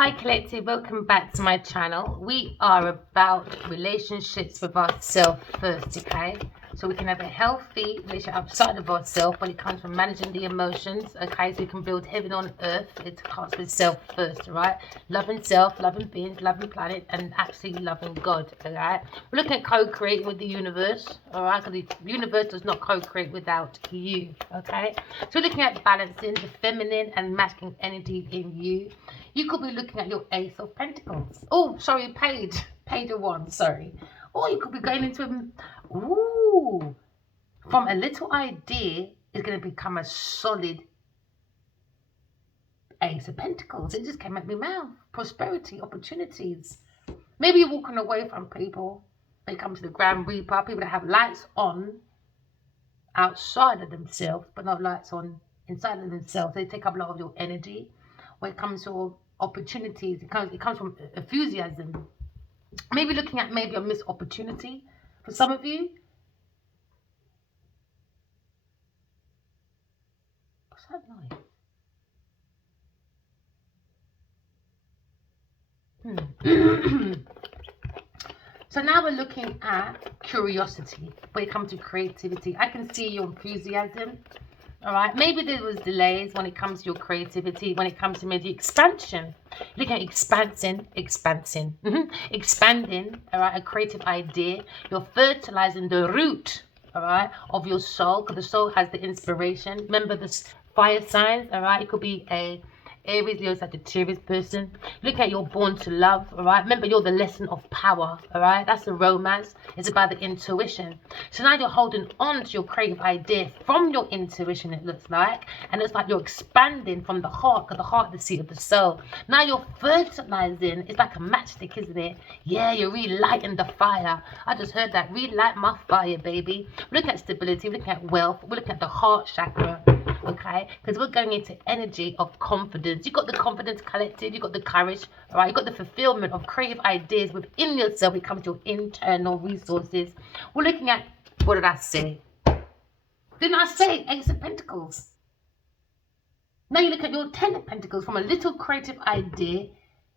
Hi Collective, welcome back to my channel. We are about relationships with ourselves first, okay? So we can have a healthy relationship outside of ourselves when it comes from managing the emotions, okay? So we can build heaven on earth. It starts with self first, right? Loving self, loving beings, loving planet, and absolutely loving God, alright? We're looking at co-creating with the universe, alright? Because the universe does not co-create without you, okay? So we're looking at balancing the feminine and masculine energy in you. You could be looking at your Ace of Pentacles. Oh, sorry, page of Wands, sorry. Or you could be going into from a little idea is going to become a solid Ace of Pentacles. It just came at me mouth. Prosperity, opportunities. Maybe you're walking away from people. They come to the Grand Reaper, people that have lights on outside of themselves, but not lights on inside of themselves. They take up a lot of your energy. When it comes to opportunities, it comes from enthusiasm. Maybe looking at maybe a missed opportunity for some of you. What's that noise? So now we're looking at curiosity when it comes to creativity. I can see your enthusiasm. All right, maybe there was delays when it comes to your creativity, when it comes to maybe expansion. Look at expanding, all right, a creative idea. You're fertilizing the root, all right, of your soul, because the soul has the inspiration. Remember this fire signs, all right, it could be a Aries, Leo, Sagittarius person. Look at you're born to love, all right? Remember, you're the lesson of power, all right? That's the romance. It's about the intuition. So now you're holding on to your creative idea from your intuition, it looks like. And it's like you're expanding from the heart, because the heart is the seat of the soul. Now you're fertilizing. It's like a matchstick, isn't it? Yeah, you're relighting the fire. I just heard that. Relight my fire, baby. Look at stability. Look at wealth. We're looking at the heart chakra. Okay, because we're going into energy of confidence. You got the confidence collected, you got the courage, all right, you got the fulfillment of creative ideas within yourself. It comes to your internal resources. We're looking at, what did I say? Didn't I say Ace of Pentacles? Now you look at your 10 of Pentacles. From a little creative idea,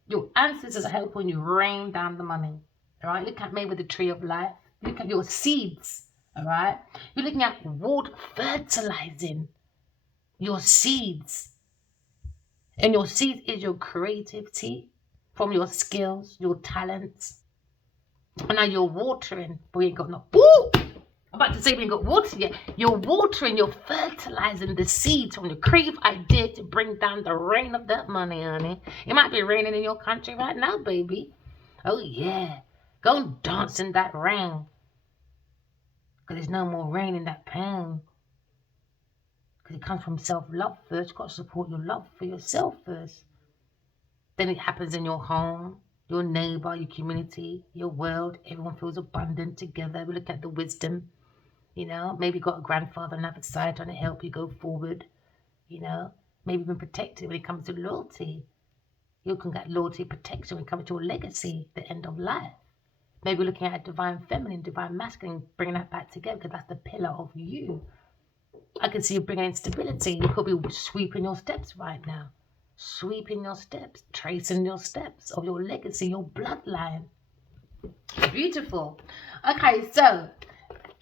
your ancestors are helping you rain down the money. All right, look at maybe the tree of life. Look at your seeds. All right, you're looking at water fertilizing your seeds. And your seeds is your creativity from your skills, your talents. And now you're watering, but we ain't got no. Ooh! I'm about to say we ain't got water yet. You're watering, you're fertilizing the seeds from the creative idea to bring down the rain of that money, honey. It might be raining in your country right now, baby. Oh yeah. Go and dance in that rain. Because there's no more rain in that pain. Because it comes from self-love first. You've got to support your love for yourself first. Then it happens in your home, your neighbor, your community, your world. Everyone feels abundant together. We look at the wisdom, you know. Maybe you've got a grandfather on the other side trying to help you go forward, you know. Maybe you've been protected when it comes to loyalty. You can get loyalty, protection when it comes to your legacy, the end of life. Maybe we're looking at a divine feminine, divine masculine, bringing that back together because that's the pillar of you. I can see you bringing in stability. You could be sweeping your steps right now. Sweeping your steps, tracing your steps of your legacy, your bloodline. Beautiful. Okay, so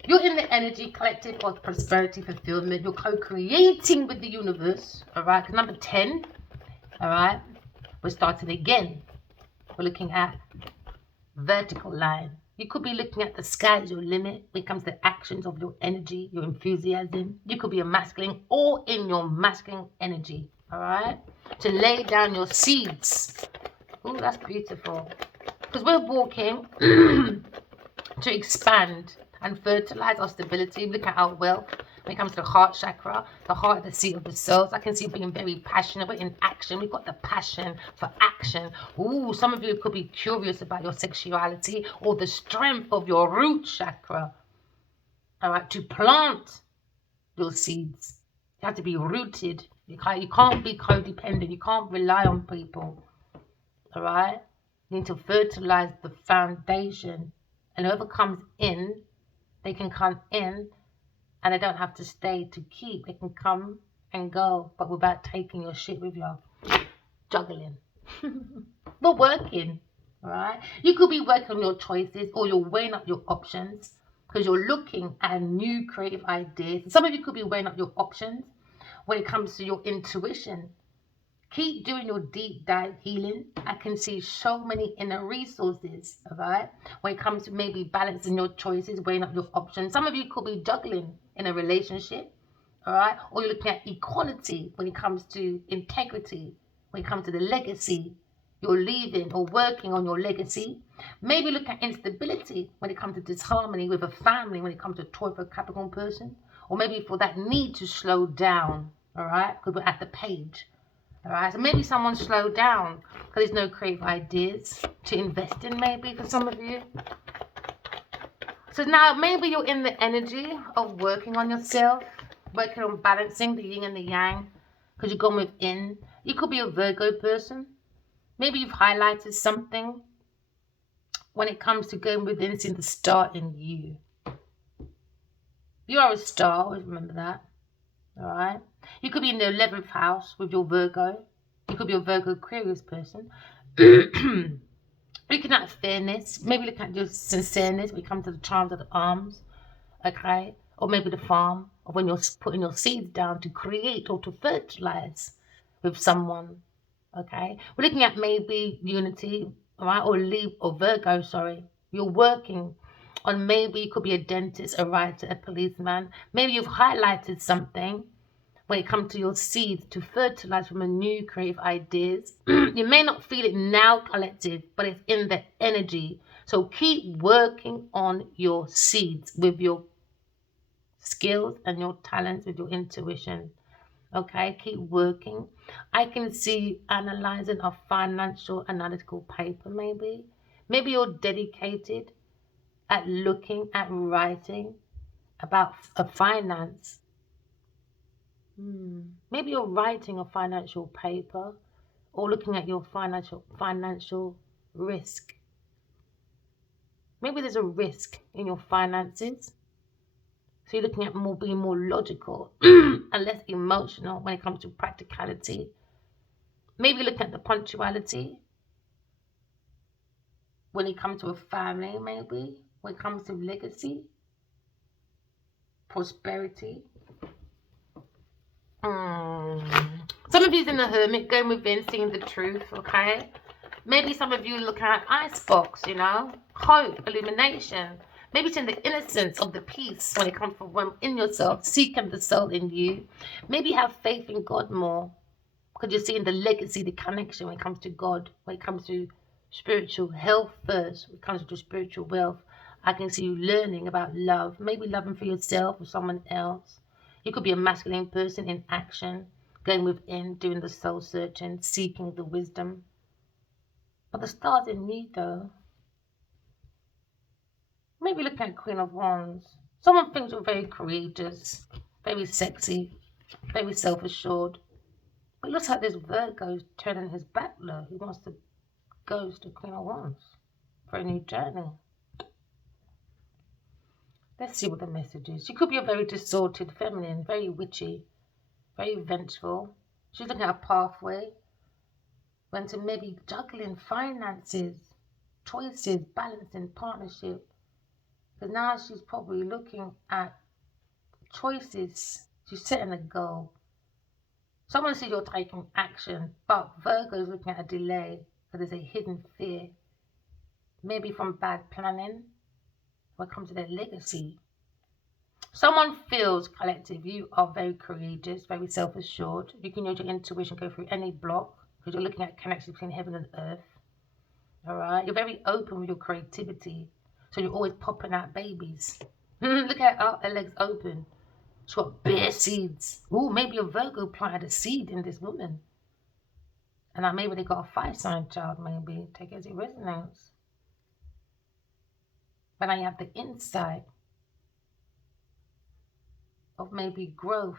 you're in the energy collective of prosperity, fulfillment. You're co-creating with the universe. All right, number 10. All right, we're starting again. We're looking at vertical line. You could be looking at the sky as your limit when it comes to actions of your energy, your enthusiasm. You could be a masculine or in your masculine energy. All right, to lay down your seeds. Oh, that's beautiful. Because we're walking to expand and fertilize our stability. Look at our wealth when it comes to the heart chakra. The heart is the seat of the soul. So I can see you being very passionate. We're in action. We've got the passion for action. Ooh, some of you could be curious about your sexuality or the strength of your root chakra. All right, to plant your seeds. You have to be rooted. You can't be codependent. You can't rely on people. All right? You need to fertilize the foundation. And whoever comes in, they can come in and they don't have to stay to keep. They can come and go, but without taking your shit with you. Juggling. We're working, right? You could be working on your choices, or you're weighing up your options because you're looking at new creative ideas. Some of you could be weighing up your options when it comes to your intuition. Keep doing your deep dive healing. I can see so many inner resources, all right? When it comes to maybe balancing your choices, weighing up your options. Some of you could be juggling in a relationship, all right? Or you're looking at equality when it comes to integrity, when it comes to the legacy you're leaving or working on your legacy. Maybe look at instability when it comes to disharmony with a family, when it comes to a Tauro Capricorn person. Or maybe for that need to slow down, all right? Because we're at the page. All right, so maybe someone slowed down because there's no creative ideas to invest in, maybe for some of you. So now maybe you're in the energy of working on yourself, working on balancing the yin and the yang because you're going within. You could be a Virgo person. Maybe you've highlighted something when it comes to going within, seeing the star in you. You are a star, always remember that. All right. You could be in the 11th house with your Virgo. You could be a Virgo Aquarius person. Looking at fairness, maybe looking at your sincereness when it comes to the charms of the arms, okay? Or maybe the farm, or when you're putting your seeds down to create or to fertilize with someone, okay? We're looking at maybe unity, all right? Or Virgo, sorry. You're working on, maybe you could be a dentist, a writer, a policeman. Maybe you've highlighted something when it comes to your seeds to fertilize from a new creative ideas. You may not feel it now, collective, but it's in the energy. So keep working on your seeds with your skills and your talents, with your intuition. Okay, keep working. I can see analyzing a financial analytical paper, maybe. Maybe you're dedicated at looking at writing about a finance. Maybe you're writing a financial paper or looking at your financial risk. Maybe there's a risk in your finances. So you're looking at being more logical and less emotional when it comes to practicality. Maybe looking at the punctuality when it comes to a family, maybe when it comes to legacy, prosperity. Some of you's in the hermit, going within, seeing the truth, okay? Maybe some of you looking at icebox, hope, illumination. Maybe it's in the innocence of the peace when it comes from in yourself, seeking the soul in you. Maybe have faith in God more because you're seeing the legacy, the connection when it comes to God, when it comes to spiritual health first, when it comes to spiritual wealth. I can see you learning about love, maybe loving for yourself or someone else. You could be a masculine person in action, going within, doing the soul searching, seeking the wisdom. But the stars in you, though. Maybe looking at Queen of Wands. Someone thinks you're very courageous, very sexy, very self-assured. But it looks like this Virgo's turning his back, though. He wants to go to Queen of Wands for a new journey. Let's see what the message is. She could be a very distorted feminine, very witchy, very vengeful. She's looking at a pathway. Went to maybe juggling finances, choices, balancing partnership. Because now she's probably looking at choices. She's setting a goal. Someone sees you're taking action, but Virgo's looking at a delay because there's a hidden fear. Maybe from bad planning when it comes to their legacy. Someone feels, collective, you are very courageous, very self-assured. You can use your intuition, go through any block because you're looking at connection between heaven and earth. All right? You're very open with your creativity. So you're always popping out babies. Look at her legs open. She's got bare seeds. Ooh, maybe a Virgo planted a seed in this woman. And now maybe they got a fire-sign child, maybe. Take it as it resonates. But now you have the insight of maybe growth.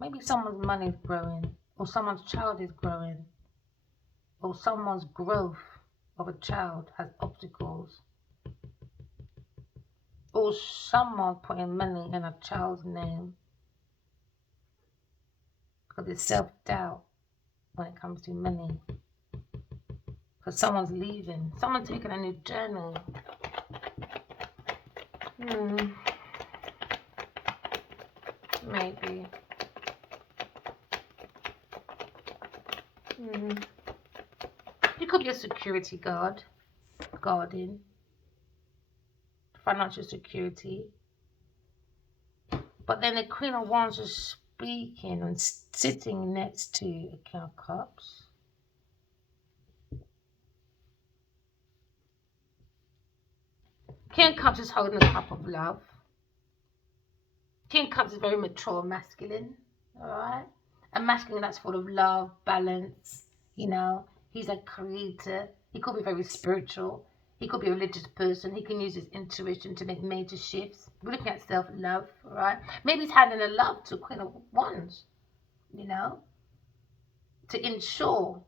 Maybe someone's money is growing, or someone's child is growing, or someone's growth of a child has obstacles, or someone putting money in a child's name because it's self-doubt. when it comes to money. Because someone's leaving. Someone's taking a new journey. Maybe. You could be a security guard. Guarding. Financial security. But then the Queen of Wands is speaking and sitting next to a King of Cups. King of Cups is holding a cup of love. King of Cups is very mature, masculine. Alright? A masculine that's full of love, balance. You know, he's a creator. He could be very spiritual. He could be a religious person. He can use his intuition to make major shifts. We're looking at self-love, right? Maybe he's handing a love to Queen of Wands, you know, to ensure,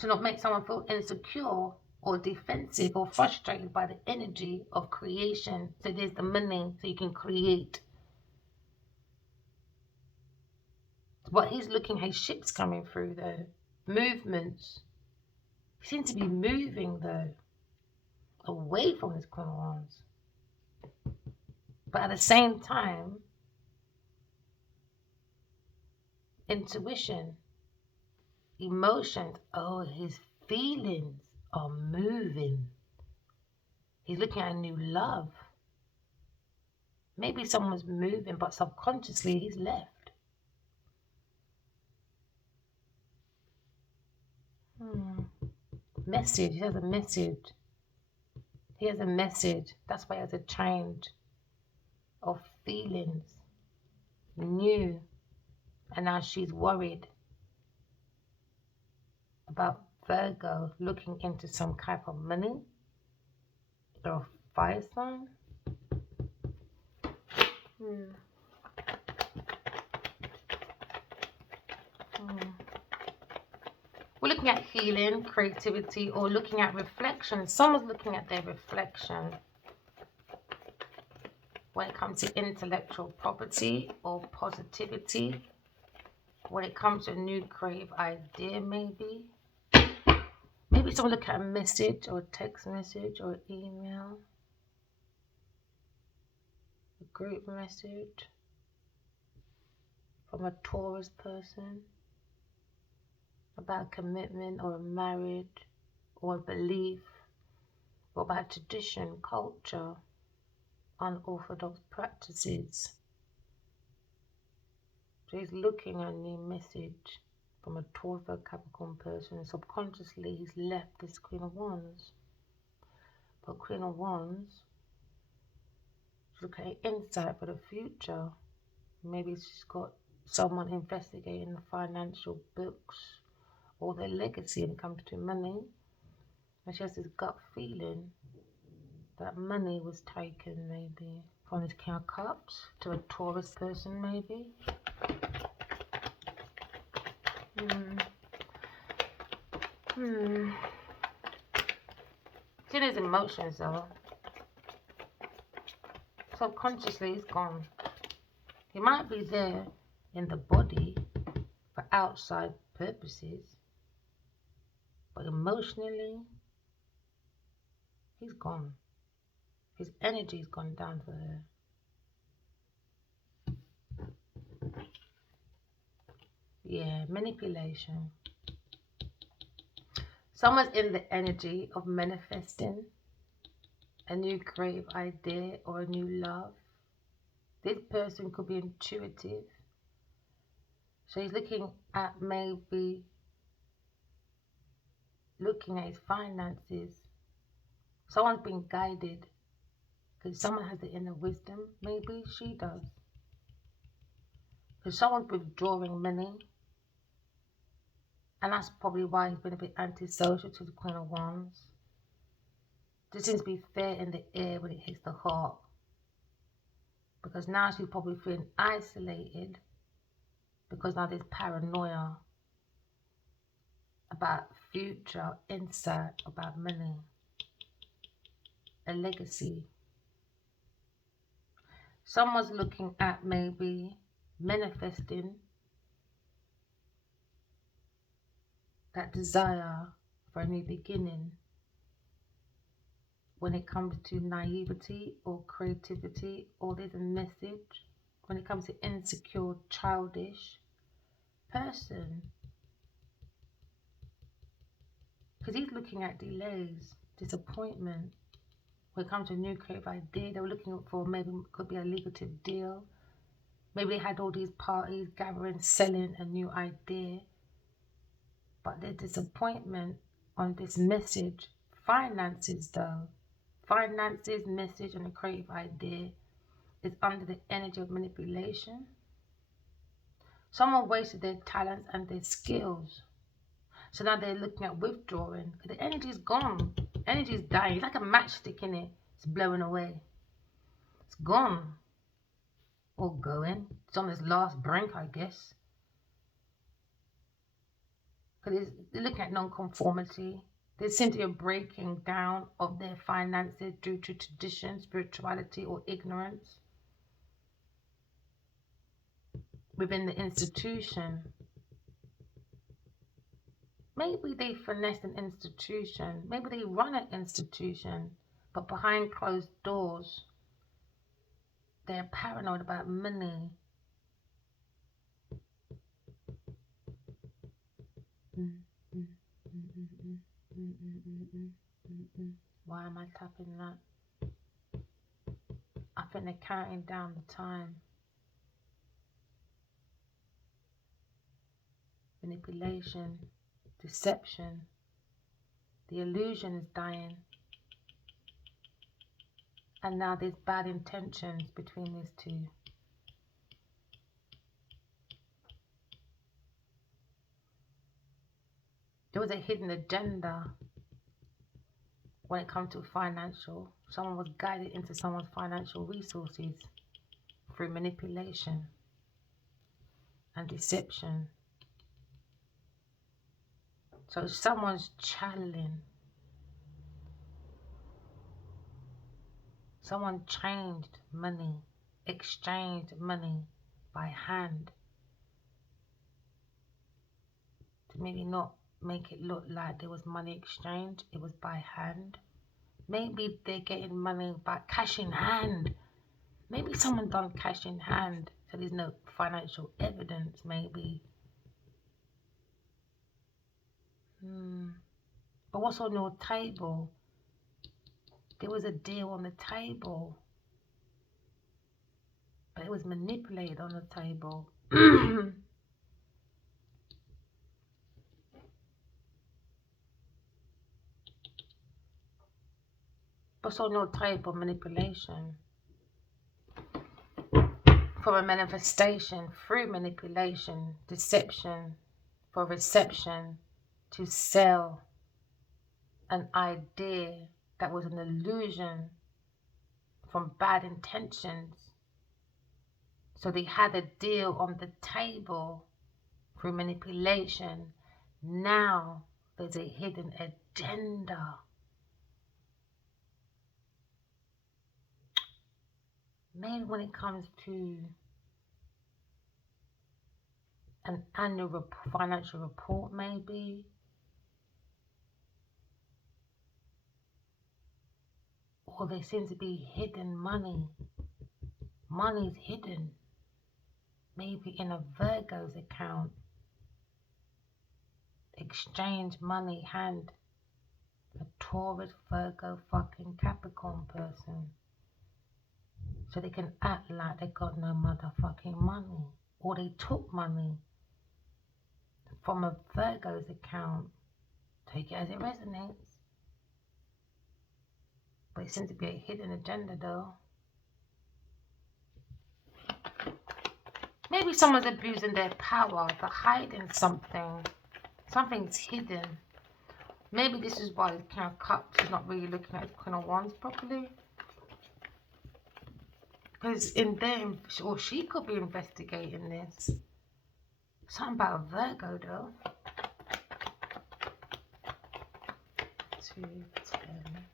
to not make someone feel insecure or defensive or frustrated by the energy of creation. So there's the money so you can create. But he's looking at ships coming through though. Movements. He seems to be moving though. Away from his Queen of Wands. But at the same time, intuition, emotions, oh, his feelings are moving. He's looking at a new love. Maybe someone's moving, but subconsciously he's left. Message. He has a message. He has a message. That's why he has a change of feelings. New. And now she's worried about Virgo looking into some type of money. Or a fire sign. We're looking at healing, creativity, or looking at reflection. Someone's looking at their reflection when it comes to intellectual property or positivity. When it comes to a new creative idea, maybe. Maybe someone look at a message or a text message or an email. A group message from a Taurus person about commitment or a marriage or a belief or about tradition, culture, unorthodox practices. So he's looking at a new message from a Taurus or Capricorn person, and subconsciously he's left this Queen of Wands. But Queen of Wands, she's looking at insight for the future. Maybe she's got someone investigating the financial books or their legacy when it comes to money. And she has this gut feeling that money was taken maybe from this King of Cups to a Taurus person maybe. See his emotions though. Subconsciously he's gone. He might be there in the body for outside purposes, but emotionally he's gone. His energy's gone down for her. Yeah, manipulation. Someone's in the energy of manifesting a new creative idea or a new love. This person could be intuitive. So he's looking at maybe looking at his finances. Someone's been guided because someone has the inner wisdom. Maybe she does. Because someone's withdrawing money. And that's probably why he's been a bit antisocial to the Queen of Wands. There seems to be fear in the air when it hits the heart. Because now she's probably feeling isolated. Because now there's paranoia about future, insight about money. A legacy. Someone's looking at maybe manifesting that desire for a new beginning when it comes to naivety or creativity, or there's a message when it comes to insecure, childish person. Because he's looking at delays, disappointment. When it comes to a new creative idea, they were looking for, maybe it could be a lucrative deal. Maybe they had all these parties, gathering, selling a new idea. But their disappointment on this message, finances though, finances, message, and a creative idea is under the energy of manipulation. Someone wasted their talents and their skills. So now they're looking at withdrawing. The energy is gone. Energy is dying. It's like a matchstick in it. It's blowing away. It's gone. Or going. It's on its last brink, I guess. Because they're looking at non-conformity. There seems to be a breaking down of their finances due to tradition, spirituality, or ignorance within the institution. Maybe they finesse an institution. Maybe they run an institution, but behind closed doors, they're paranoid about money. Why am I tapping that? I think they're counting down the time. Manipulation, deception. The illusion is dying. And now there's bad intentions between these two. There was a hidden agenda when it comes to financial. Someone was guided into someone's financial resources through manipulation and deception. So someone's channeling. Someone changed money, exchanged money by hand to maybe not make it look like there was money exchange. It was by hand. Maybe they're getting money by cash in hand. Maybe someone done cash in hand, so there's no financial evidence, maybe. But what's on your table? There was a deal on the table, but it was manipulated on the table. What's on your table? Manipulation. For a manifestation through manipulation, deception, for reception, to sell an idea that was an illusion from bad intentions. So they had a deal on the table through manipulation. Now there's a hidden agenda. Maybe when it comes to an annual financial report, maybe, or there seems to be hidden money. Money's hidden. Maybe in a Virgo's account. Exchange money hand. A Taurus, Virgo, fucking Capricorn person. So they can act like they got no motherfucking money. Or they took money from a Virgo's account. Take it as it resonates. But it seems to be a hidden agenda though. Maybe someone's abusing their power. They're hiding something. Something's hidden. Maybe this is why the King of Cups is not really looking at the Queen of Wands properly. Because in them, or she could be investigating this. Something about a Virgo though. 2, 10.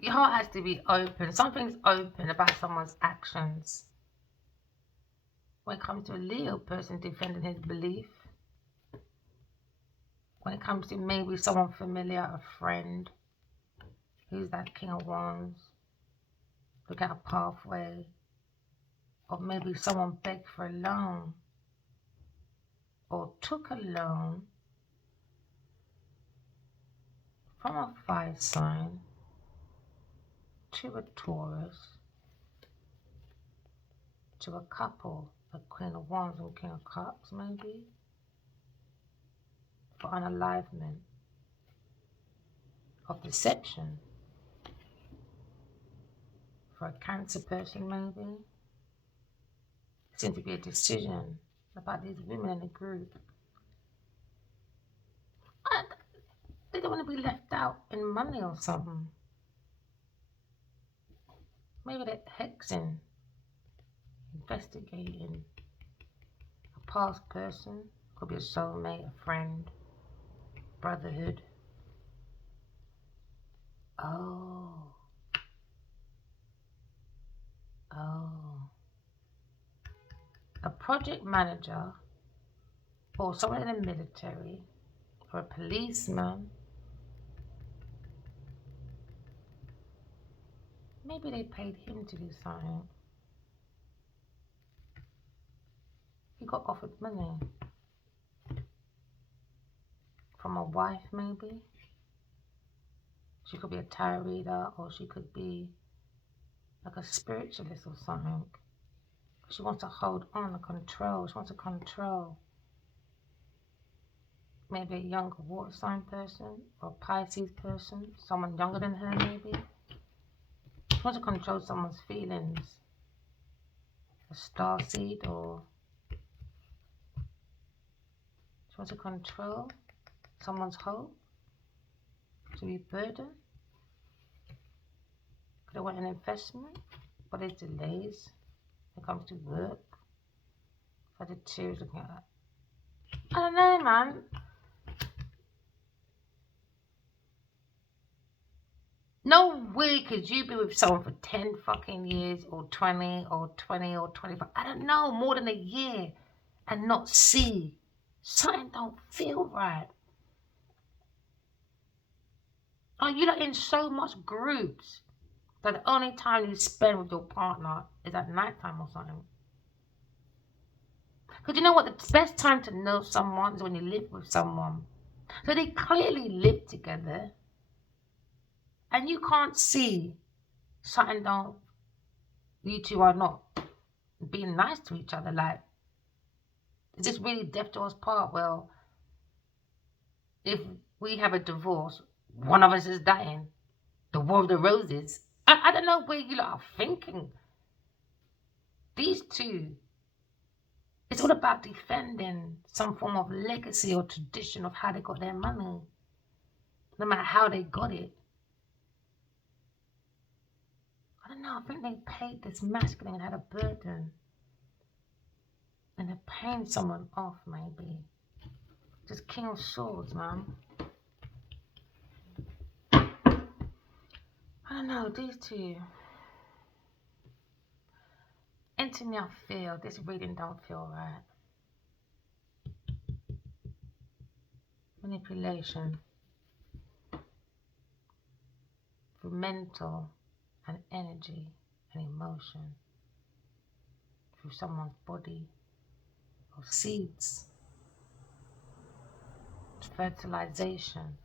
Your heart has to be open. Something's open about someone's actions. When it comes to a Leo person defending his belief, when it comes to maybe someone familiar, a friend, who's that King of Wands, look at a pathway, or maybe someone begged for a loan, or took a loan from a fire sign to a Taurus, to a couple, a Queen of Wands and King of Cups maybe, for unalivement of deception, for a Cancer person maybe. It seems to be a decision about these women in the group. They don't want to be left out in money or something. Maybe they're hexing, investigating a past person. Could be a soulmate, a friend, brotherhood. Oh. A project manager or someone in the military or a policeman. Maybe they paid him to do something. He got offered money from a wife maybe. She could be a tarot reader, or she could be like a spiritualist or something. She wants to hold on and control. She wants to control. Maybe a younger water sign person or a Pisces person, someone younger than her maybe. She wants to control someone's feelings. A starseed, or she wants to control someone's hope. To be burdened. Could they want an investment? But there's delays when it comes to work. For the tears looking at that. I don't know, man. No way could you be with someone for 10 fucking years or 20 or 20 or 25, I don't know, more than a year, and not see. Something don't feel right. Are you like in so much groups that the only time you spend with your partner is at nighttime or something? Because you know what? The best time to know someone is when you live with someone. So they clearly live together. And you can't see something don't, you two are not being nice to each other. Like, is this really death to us part? Well, if we have a divorce, one of us is dying. The War of the Roses. I don't know where you lot are thinking. These two, it's all about defending some form of legacy or tradition of how they got their money. No matter how they got it. I don't know, I think they paid this masculine and had a burden. And they're paying someone off, maybe. Just King of Swords, man. I don't know, these two. Anything I feel, this reading don't feel right. Manipulation. For mental and energy and emotion. Through someone's body. Or seeds. Fertilization.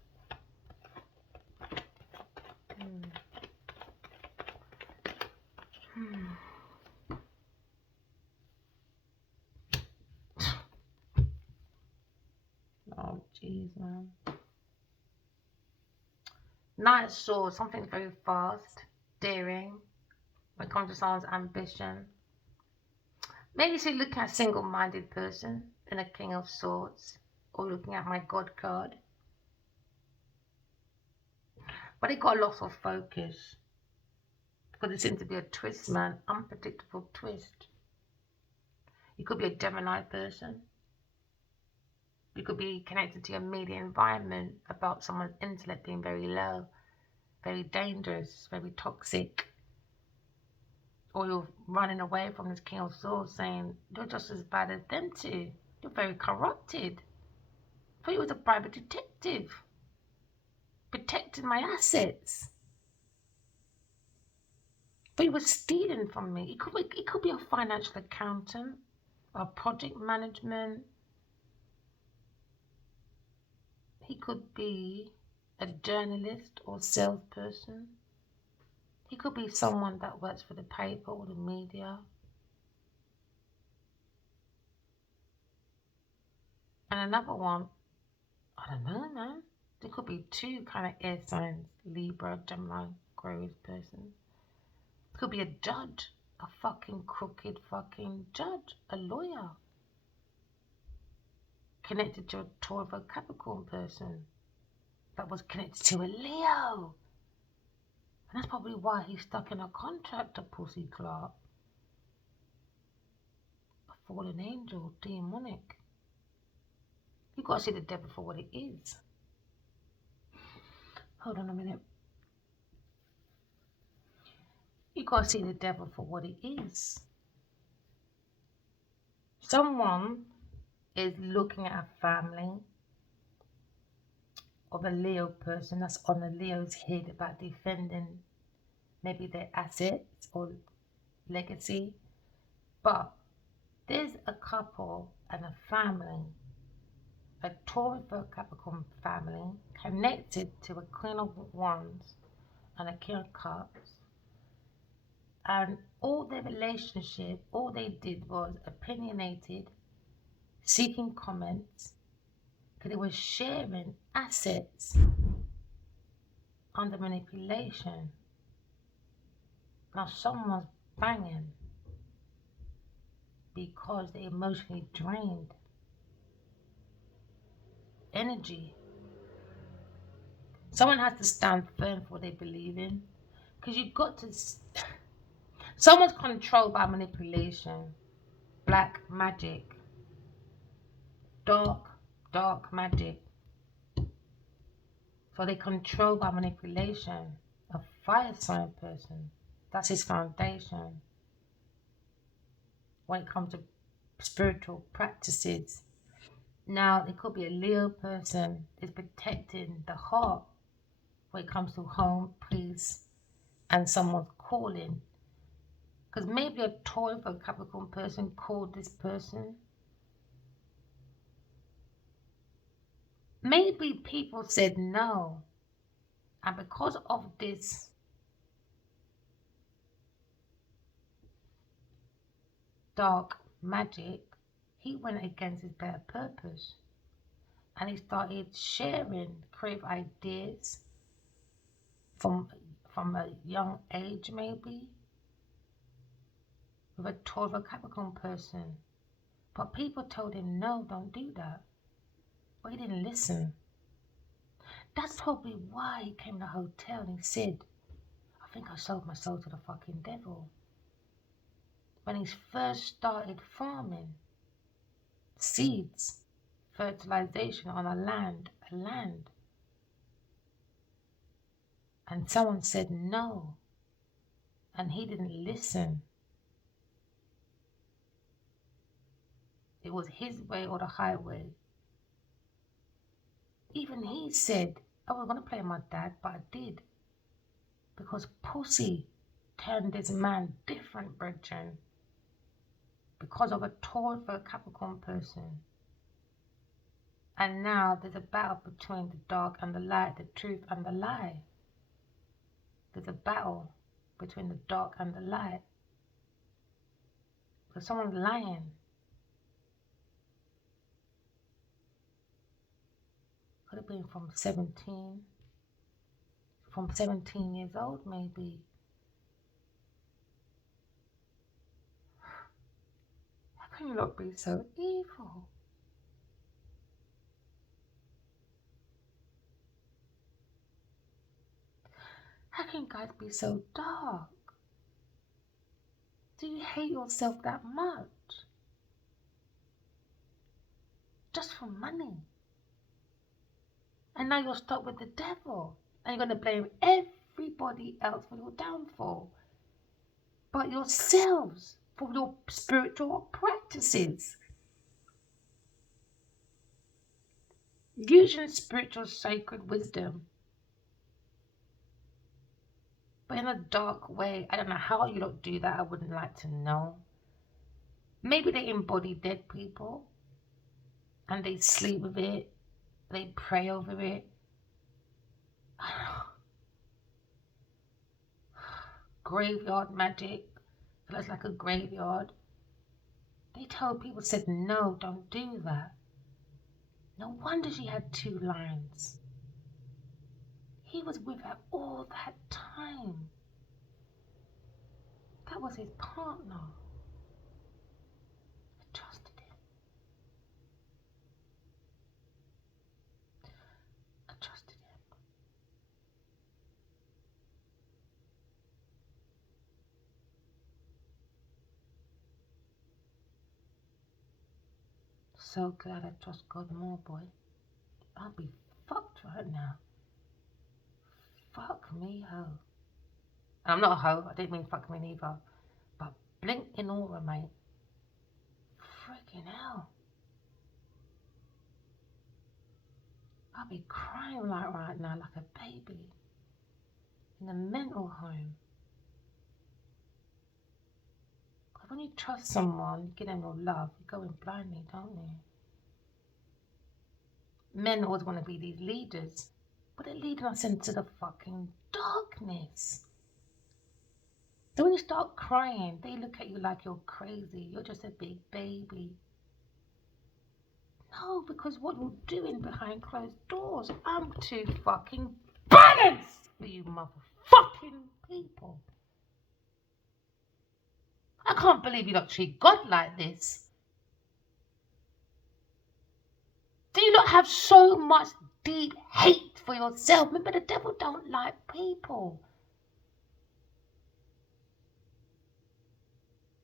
Oh, jeez, man. Knight of Swords, something very fast, daring, when it comes to someone's ambition. Maybe she's looking at a single-minded person in a King of Swords, or looking at my God card. But it got lots of focus, because it seems to be a twist, man, unpredictable twist. You could be a Gemini person. You could be connected to your media environment about someone's intellect being very low, very dangerous, very toxic. or you're running away from this King of Swords saying, you're just as bad as them two. You're very corrupted. I thought you was a private detective. Protecting my assets. But he was stealing from me. It could be a financial accountant, a project management. He could be a journalist or salesperson. He could be someone that works for the paper or the media. And another one, I don't know, man. There could be two kind of air signs, Libra, Gemini, Aquarius person. It could be a judge, a fucking crooked fucking judge, a lawyer. Connected to a Taurus or Capricorn person that was connected to a Leo. And that's probably why he's stuck in a contract, a pussy Clark. A fallen angel, demonic. You gotta see the devil for what it is. Hold on a minute. You gotta see the devil for what it is. Someone is looking at a family of a Leo person that's on the Leo's head about defending maybe their assets or legacy. But there's a couple and a family, a Taurus Capricorn family connected to a Queen of Wands and a King of Cups. And all their relationship, all they did was opinionated, seeking comments, because they were sharing assets under manipulation. Now someone's banging because they emotionally drained energy. Someone has to stand firm for what they believe in, because you've got to. Someone's controlled by manipulation, black magic, dark magic. So they control by manipulation. A fire sign person, that's his foundation. When it comes to spiritual practices. Now, it could be a Leo person is protecting the heart when it comes to home, peace, and someone's calling. Because maybe a Taurus or Capricorn person called this person. Maybe people said no. And because of this dark magic, he went against his better purpose. And he started sharing creative ideas from a young age, maybe, with a Taurus Capricorn person. But people told him, no, don't do that. But he didn't listen. That's probably why he came to the hotel and he said, I think I sold my soul to the fucking devil. When he first started farming seeds, fertilization on a land. And someone said no. And he didn't listen. It was his way or the highway. Even he said, I was going to play my dad, but I did. Because pussy turned this man different, brethren. Because of a Taurus for a Capricorn person. And now there's a battle between the dark and the light, the truth and the lie. There's a battle between the dark and the light. Because someone's lying. Could have been from 17 years old, maybe. How can you not be so evil? How can you guys be so dark? Do you hate yourself that much? Just for money. And now you're stuck with the devil. And you're going to blame everybody else for your downfall. but yourselves for your spiritual practices. Using spiritual sacred wisdom, but in a dark way. I don't know how you don't do that. I wouldn't like to know. Maybe they embody dead people and they sleep with it. They pray over it. Graveyard magic. It looks like a graveyard. They told people, said, no, don't do that. No wonder she had 2 lines. He was with her all that time. That was his partner. I trusted him. I trusted him. So glad I trust God more, boy. I'll be fucked right now. Fuck me, ho. I'm not a hoe. I didn't mean fuck me neither. But blink in aura, mate. Freaking hell. I'll be crying right now like a baby in a mental home. Because when you trust someone, you give them your love, you go in blindly, don't you? Men always want to be these leaders, but they're leading us into the fucking darkness. So when you start crying, they look at you like you're crazy. You're just a big baby. No, because what you're doing behind closed doors, I'm too fucking balanced for you motherfucking people. I can't believe you don't treat God like this. Do you not have so much deep hate for yourself? Remember, the devil don't like people.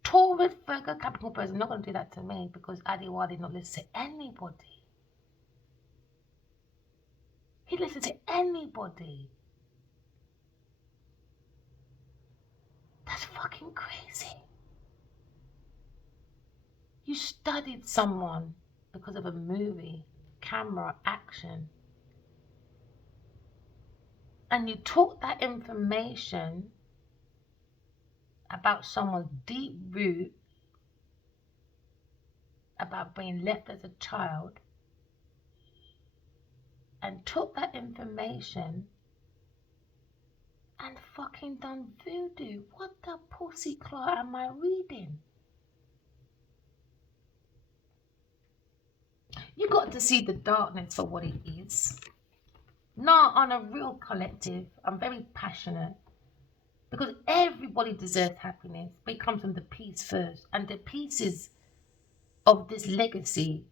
Taurus, Virgo, Capricorn person not going to do that to me because Adiwadi did not listen to anybody. He listens to anybody. That's fucking crazy. You studied someone because of a movie, camera, action. And you took that information about someone's deep root, about being left as a child, and took that information and fucking done voodoo. What the pussy clot am I reading? You got to see the darkness for what it is. Not on a real collective. I'm very passionate because everybody deserves happiness, but it comes from the peace first. And the pieces of this legacy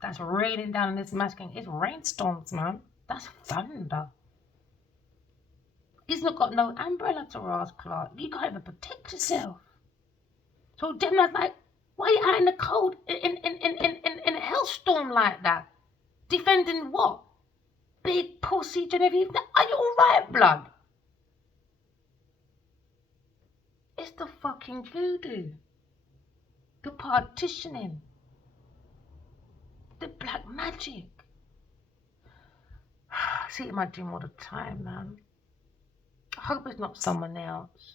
that's raining down in this masculine, it's rainstorms, man. That's thunder. He's not got no umbrella to Ross Clark. You can't even protect yourself. So Gemini's like, why are you out in the cold in a hellstorm like that? Defending what? Big pussy Genevieve? Are you alright, blood? It's the fucking voodoo. The partitioning. The black magic. I see it in my dream all the time, man. I hope it's not someone else.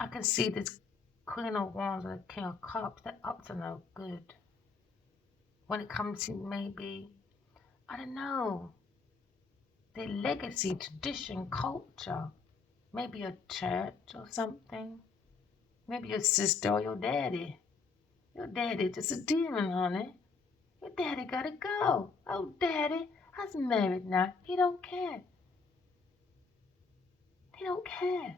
I can see this Queen of Wands and the King of Cups. They're up to no good. When it comes to maybe, I don't know, their legacy, tradition, culture. Maybe a church or something. Maybe your sister or your daddy. Your daddy just a demon, honey. Your daddy gotta go. Oh, daddy, I was married now. He don't care. They don't care.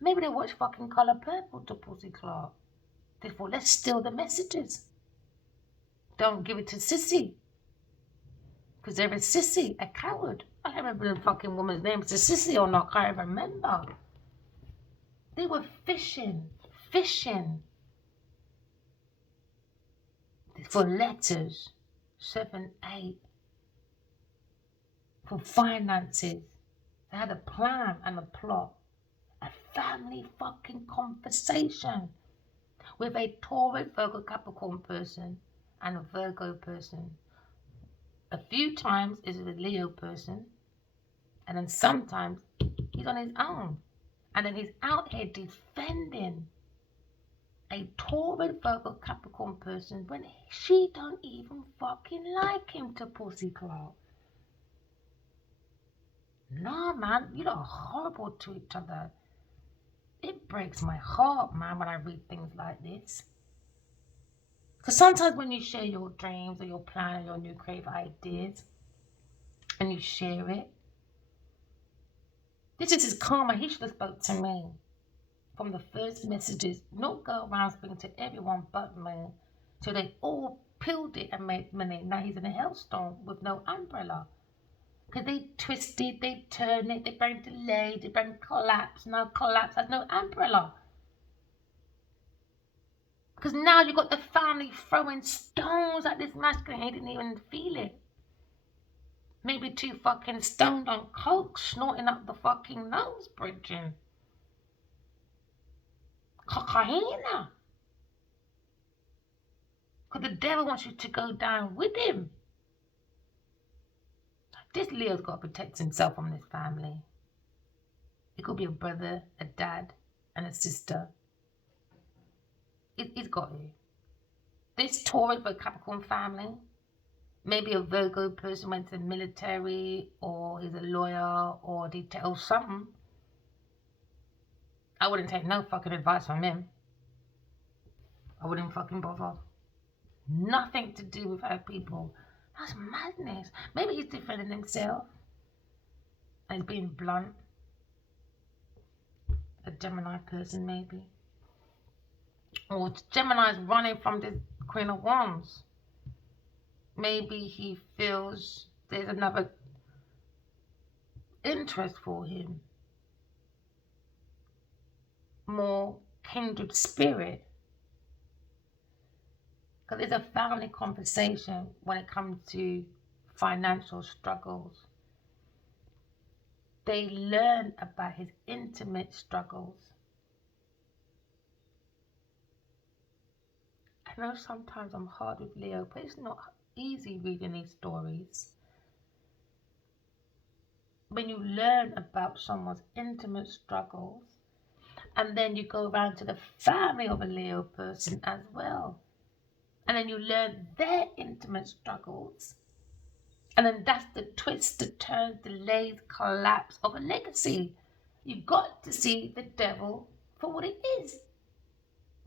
Maybe they watch fucking Colour Purple to Pussy Clark. They thought, let's steal the messages. Don't give it to Sissy. Because they're a sissy, a coward. I can't remember the fucking woman's name. It's a sissy or not, I can't remember. They were fishing for letters, 7, 8, for finances. They had a plan and a plot, a family fucking conversation with a Taurus, Virgo, Capricorn person and a Virgo person. A few times is with a Leo person, and then sometimes he's on his own. And then he's out here defending a Taurus, Virgo, Capricorn person when she don't even fucking like him to pussy claw. Nah, man, you lot are horrible to each other. It breaks my heart, man, when I read things like this. Because sometimes when you share your dreams or your plan or your new creative ideas and you share it, this is his karma. He should have spoke to me from the first messages. Not go around speaking to everyone but me. So they all peeled it and made money. Now he's in a hellstorm with no umbrella. Because they twist it, they turn it, they bring delay, they bring collapse. Now collapse has no umbrella. Because now you've got the family throwing stones at this masculine. He didn't even feel it. Maybe too fucking stoned on coke, snorting up the fucking nose, bridging. Cocaine. Because the devil wants you to go down with him. This Leo's got to protect himself from this family. It could be a brother, a dad, and a sister. He's got to. This Taurus for a Capricorn family, maybe a Virgo person went to the military, or he's a lawyer, or detail something. I wouldn't take no fucking advice from him. I wouldn't fucking bother. Nothing to do with our people. That's madness. Maybe he's defending himself. And he's being blunt. A Gemini person, maybe. Or Gemini's running from the Queen of Wands. Maybe he feels there's another interest for him. More kindred spirit. Because it's a family conversation when it comes to financial struggles. They learn about his intimate struggles. I know sometimes I'm hard with Leo, but it's not easy reading these stories. When you learn about someone's intimate struggles, and then you go around to the family of a Leo person as well, and then you learn their intimate struggles, and then that's the twist, the turns, delays, collapse of a legacy. You've got to see the devil for what it is.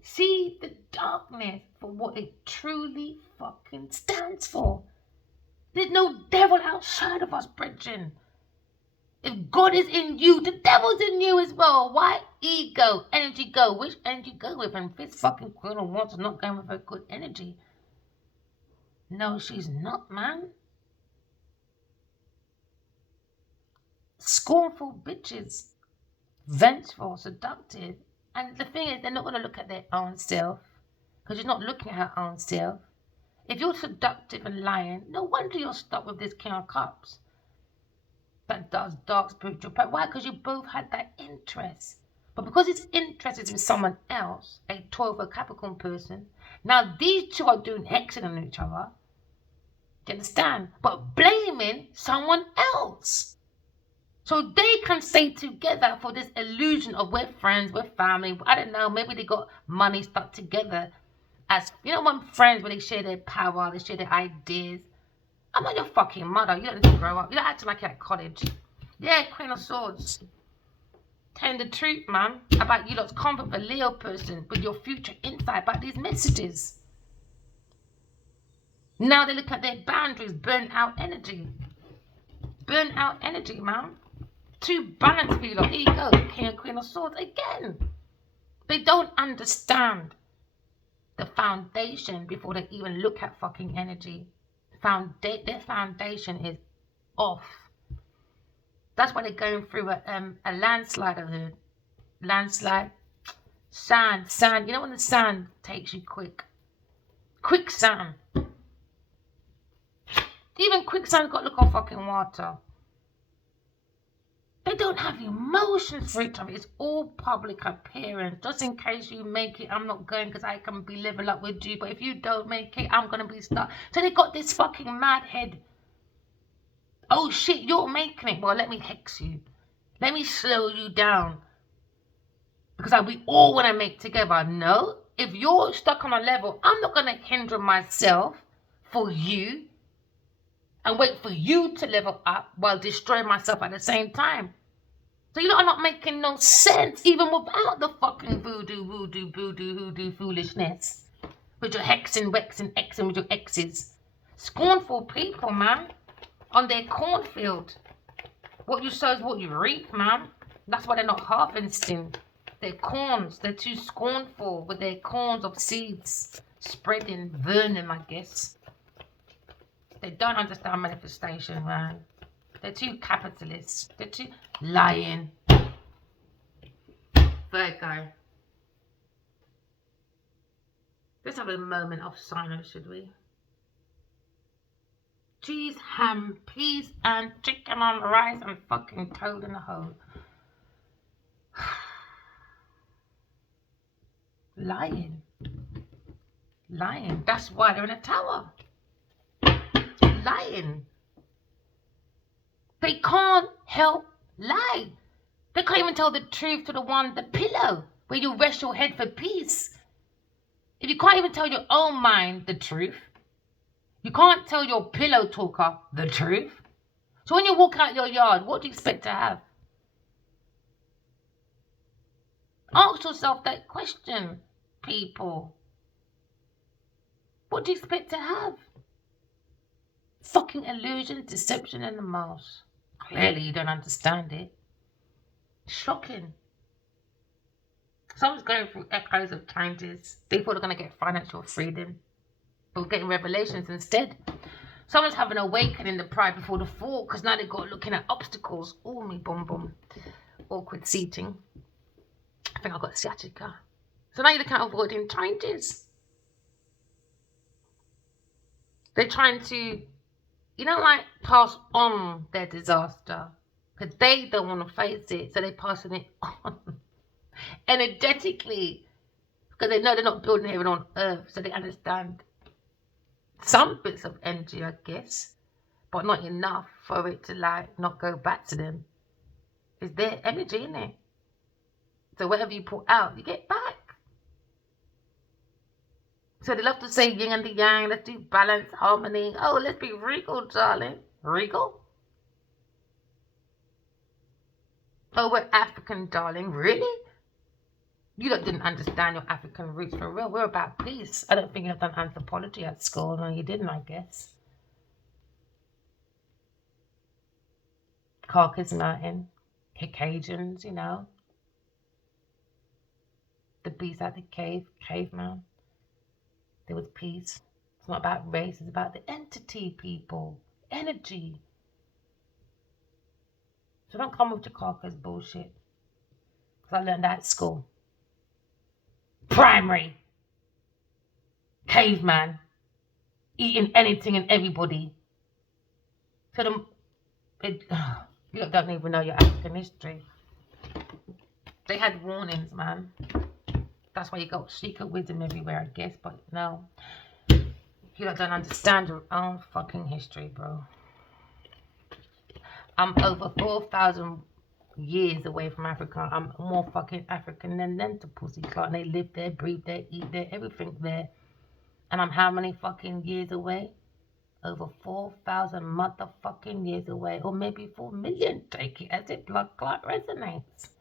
See the darkness for what it truly fucking stands for. There's no devil outside of us, brethren. If God is in you, the devil's in you as well. Why ego, energy go? Which energy go with? And this fucking Queen of Wands is not going with her good energy. No, she's not, man. Scornful bitches. Vengeful, seductive. And the thing is, they're not going to look at their own self. Because she's not looking at her own self. If you're seductive and lying, no wonder you're stuck with this King of Cups. That does dark spiritual power. Why? Because you both had that interest. But because his interest is in someone else, a Taurus or Capricorn person, now these two are doing hexing on each other. Do you understand? But blaming someone else. So they can stay together for this illusion of we're friends, we're family. I don't know, maybe they got money stuck together. As you know, when friends, when they share their power, they share their ideas. I'm not your fucking mother. You don't need to grow up. You're acting like you're at college. Yeah, Queen of Swords. Telling the truth, man, about you lot's comfort for Leo person with your future insight about these messages. Now they look at their boundaries, burn out energy. Burn out energy, man. Too balanced for you lot. Here you go, King and Queen of Swords again. They don't understand the foundation before they even look at fucking energy. Their foundation is off. That's why they're going through a landslide, I heard. Landslide. Sand. You know when the sand takes you quicksand. Even quicksand's got to look on fucking water. They don't have emotions for each other. It's all public appearance. Just in case you make it, I'm not going because I can be level up with you. But if you don't make it, I'm going to be stuck. So they got this fucking mad head. Oh shit, you're making it. Well, let me hex you. Let me slow you down. Because we all want to make together. No. If you're stuck on a level, I'm not going to hinder myself for you and wait for you to level up while destroying myself at the same time. So you know I'm not making no sense even without the fucking voodoo foolishness. With your hexing, wexing, exing with your exes. Scornful people, man. On their cornfield. What you sow is what you reap, man. That's why they're not harvesting. Their corns, they're too scornful with their corns of seeds. Spreading, burning, I guess. They don't understand manifestation, man. They're too capitalist. They're too lying. Virgo. Let's have a moment of silence, should we? Cheese, ham, peas, and chicken on rice and fucking toad in the hole. Lying. Lying. That's why they're in a tower. Lying. They can't help lie. They can't even tell the truth to the pillow, where you rest your head for peace. If you can't even tell your own mind the truth, you can't tell your pillow talker the truth. So when you walk out your yard, what do you expect to have? Ask yourself that question, people. What do you expect to have? Fucking illusion, deception, and the most. Clearly you don't understand it. Shocking. Someone's going through echoes of changes. They thought they're going to get financial freedom, but we're getting revelations instead. Someone's having an awakening the pride before the fall because now they've got looking at obstacles. Oh, me bum bum. Awkward seating. I think I've got sciatica. So now you're looking at avoiding changes. They're trying to, like pass on their disaster because they don't want to face it, so they're passing it on energetically because they know they're not building heaven on earth, so they understand some bits of energy, I guess, but not enough for it to not go back to them. It's their energy, isn't it? So whatever you put out, you get back. So they love to say yin and the yang. Let's do balance, harmony. Oh, let's be regal, darling. Regal? Oh, we're African, darling. Really? You didn't understand your African roots for real. We're about peace. I don't think you've done anthropology at school. No, you didn't, I guess. Caucasus Mountain. Caucasians, The beast at the caveman. There was peace. It's not about race. It's about the entity, people. Energy. So don't come with your Caucasus bullshit. Because I learned that at school. Primary. Caveman. Eating anything and everybody. So you don't even know your African history. They had warnings, man. That's why you got secret wisdom everywhere, I guess. But no. You don't understand your own fucking history, bro. I'm over 4,000 years away from Africa. I'm more fucking African than them to pussy clot. And they live there, breathe there, eat there, everything there. And I'm how many fucking years away? Over 4,000 motherfucking years away. Or maybe 4 million. Take it as it blood clot resonates.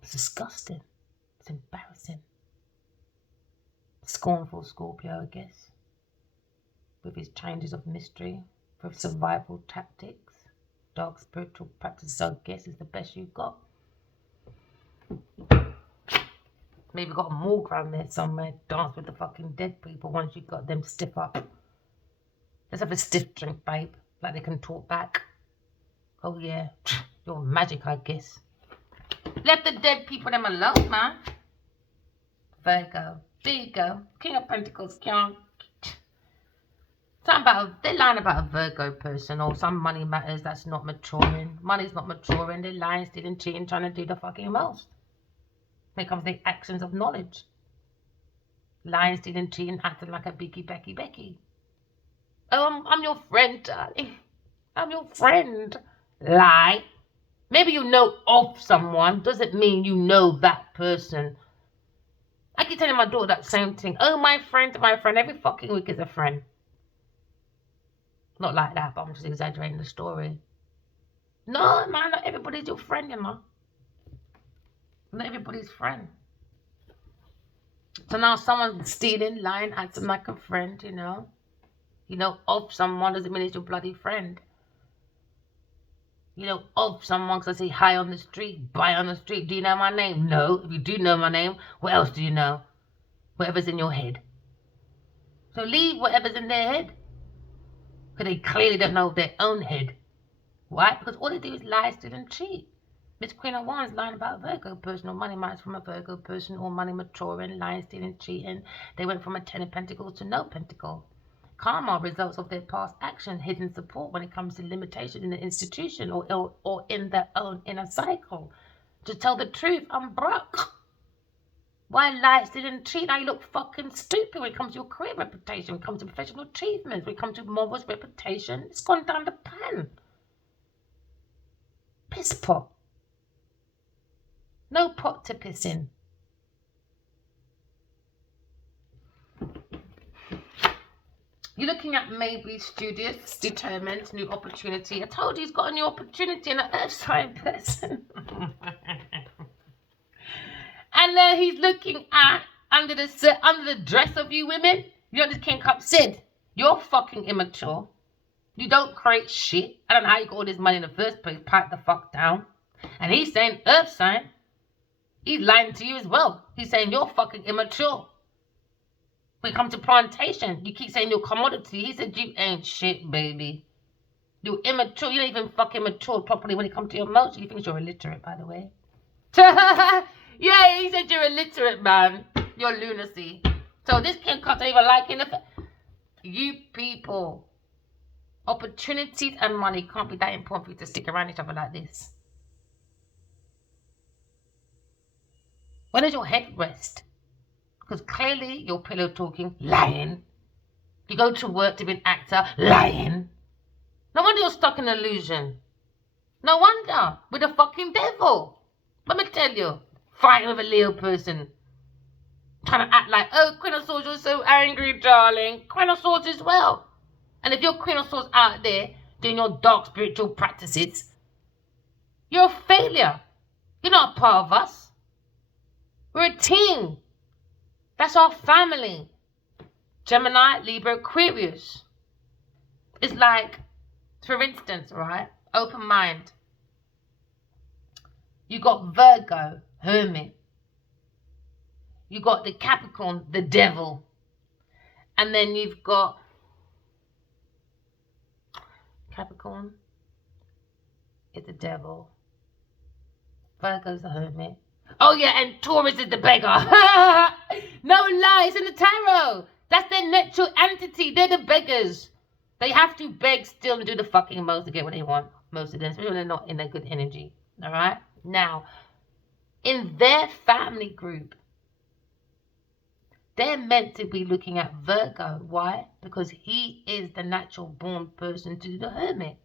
It's disgusting. It's embarrassing. Scornful Scorpio, I guess. With his changes of mystery. With survival tactics. Dark spiritual practices, I guess, is the best you've got. Maybe got a morgue around there somewhere. Dance with the fucking dead people once you've got them stiff up. Let's have a stiff drink, babe. Like they can talk back. Oh yeah. You're magic, I guess. Let the dead people them alone, man. Virgo. There you go. King of Pentacles. They're lying about a Virgo person or some money matters that's not maturing. Money's not maturing. They're lying, stealing, cheating, trying to do the fucking most. When it comes to the actions of knowledge. Lying, stealing, cheating, acting like a Becky. Oh, I'm your friend, darling. I'm your friend. Lie. Maybe you know of someone. Doesn't mean you know that person. I keep telling my daughter that same thing. Oh, my friend. Every fucking week is a friend. Not like that, but I'm just exaggerating the story. No, man, not everybody's your friend, you know. Not everybody's friend. So now someone's stealing, lying, acting like a friend, you know. You know of someone doesn't mean it's your bloody friend. You know of someone because I say hi on the street, bye on the street. Do you know my name? No. If you do know my name, what else do you know? Whatever's in your head. So leave whatever's in their head. Because they clearly don't know their own head. Why? Because all they do is lie, steal, and cheat. Miss Queen of Wands lying about a Virgo person, or money matters from a Virgo person, or money maturing, lying, stealing, cheating. They went from a 10 of Pentacles to no Pentacle. Karma, results of their past action, hidden support when it comes to limitation in the institution or in their own inner cycle. To tell the truth, I'm broke. Why lie, steal, and cheat? Now you look fucking stupid when it comes to your career reputation, when it comes to professional achievements, when it comes to morals, reputation. It's gone down the pan. Piss pot. No pot to piss in. You're looking at maybe studious, determined, new opportunity. I told you he's got a new opportunity in an earth sign person. And then he's looking at under the dress of you women. You know what this King Cup said? You're fucking immature. You don't create shit. I don't know how you got all this money in the first place. Pipe the fuck down. And he's saying earth sign. He's lying to you as well. He's saying you're fucking immature. When it comes to plantation, you keep saying you're commodity. He said you ain't shit, baby. You're immature. You don't even fucking mature properly when it comes to your emotions. He thinks you're illiterate, by the way. Yeah, he said you're illiterate, man. You're lunacy. So this King Cup don't even like it. You people. Opportunities and money can't be that important for you to stick around each other like this. Where does your head rest? Because clearly you're pillow talking, lying. You go to work to be an actor, lying. No wonder you're stuck in illusion. No wonder. With a fucking devil. Let me tell you. Fighting with a Leo person. Trying to act like, oh, Queen of Swords, you're so angry, darling. Queen of Swords as well. And if you're Queen of Swords out there doing your dark spiritual practices, you're a failure. You're not a part of us. We're a team. That's our family. Gemini, Libra, Aquarius. It's like, for instance, right? Open mind. You got Virgo, Hermit. You got the Capricorn, the devil. And then you've got Capricorn is the devil. Virgo's the hermit. Oh yeah, and Taurus is the beggar. No lies in the tarot. That's their natural entity. They're the beggars. They have to beg still and do the fucking most to get what they want. Most of them, especially when they're not in a good energy. Alright? Now, in their family group, they're meant to be looking at Virgo. Why? Because he is the natural born person to the hermit.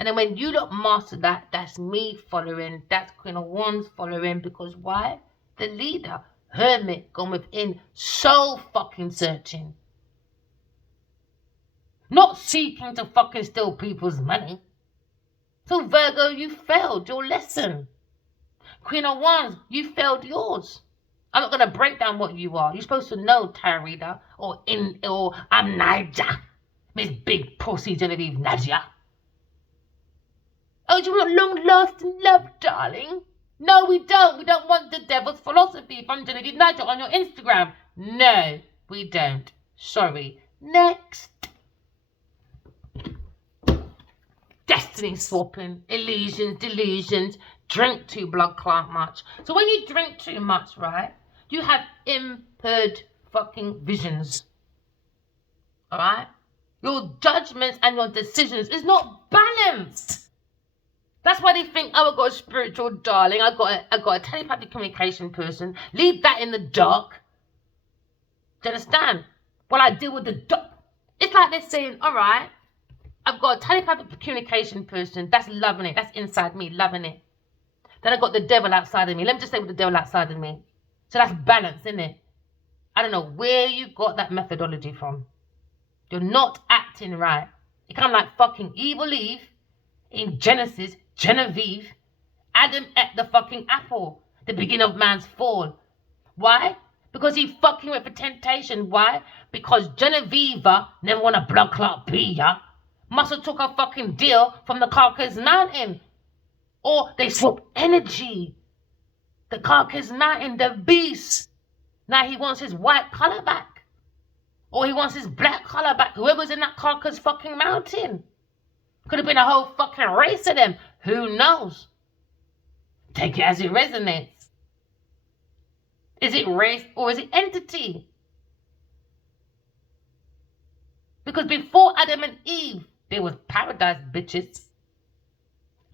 And then when you don't master that, that's me following. That's Queen of Wands following. Because why? The leader, hermit, gone within, soul fucking searching. Not seeking to fucking steal people's money. So Virgo, you failed your lesson. Queen of Wands, you failed yours. I'm not going to break down what you are. You're supposed to know, tarot reader, or I'm Nadia. Miss Big Pussy Genevieve Nadia. Oh, do you want long-lasting love, darling? No, we don't. We don't want the devil's philosophy from Genevieve Nadia on your Instagram. No, we don't. Sorry. Next. Destiny swapping, illusions, delusions, drink too blood clot much. So when you drink too much, right, you have impaired fucking visions. Alright? Your judgments and your decisions is not balanced. That's why they think, oh, I've got a spiritual darling, I've got a telepathic communication person. Leave that in the dark. Do you understand? While I deal with the dark. It's like they're saying, alright, I've got a telepathic communication person that's loving it. That's inside me, loving it. Then I've got the devil outside of me. Let me just say with the devil outside of me. So that's balance, isn't it? I don't know where you got that methodology from. You're not acting right. You come like fucking evil Eve in Genesis, Genevieve. Adam ate the fucking apple, the beginning of man's fall. Why? Because he fucking went for temptation. Why? Because Genevieve never want a blood clot beer. Must have took a fucking deal from the Caucasus Mountain. Or they swap energy. The Caucasus Mountain, the beast. Now he wants his white color back. Or he wants his black color back. Whoever's in that Caucasus fucking mountain. Could have been a whole fucking race of them. Who knows? Take it as it resonates. Is it race or is it entity? Because before Adam and Eve, there was paradise, bitches.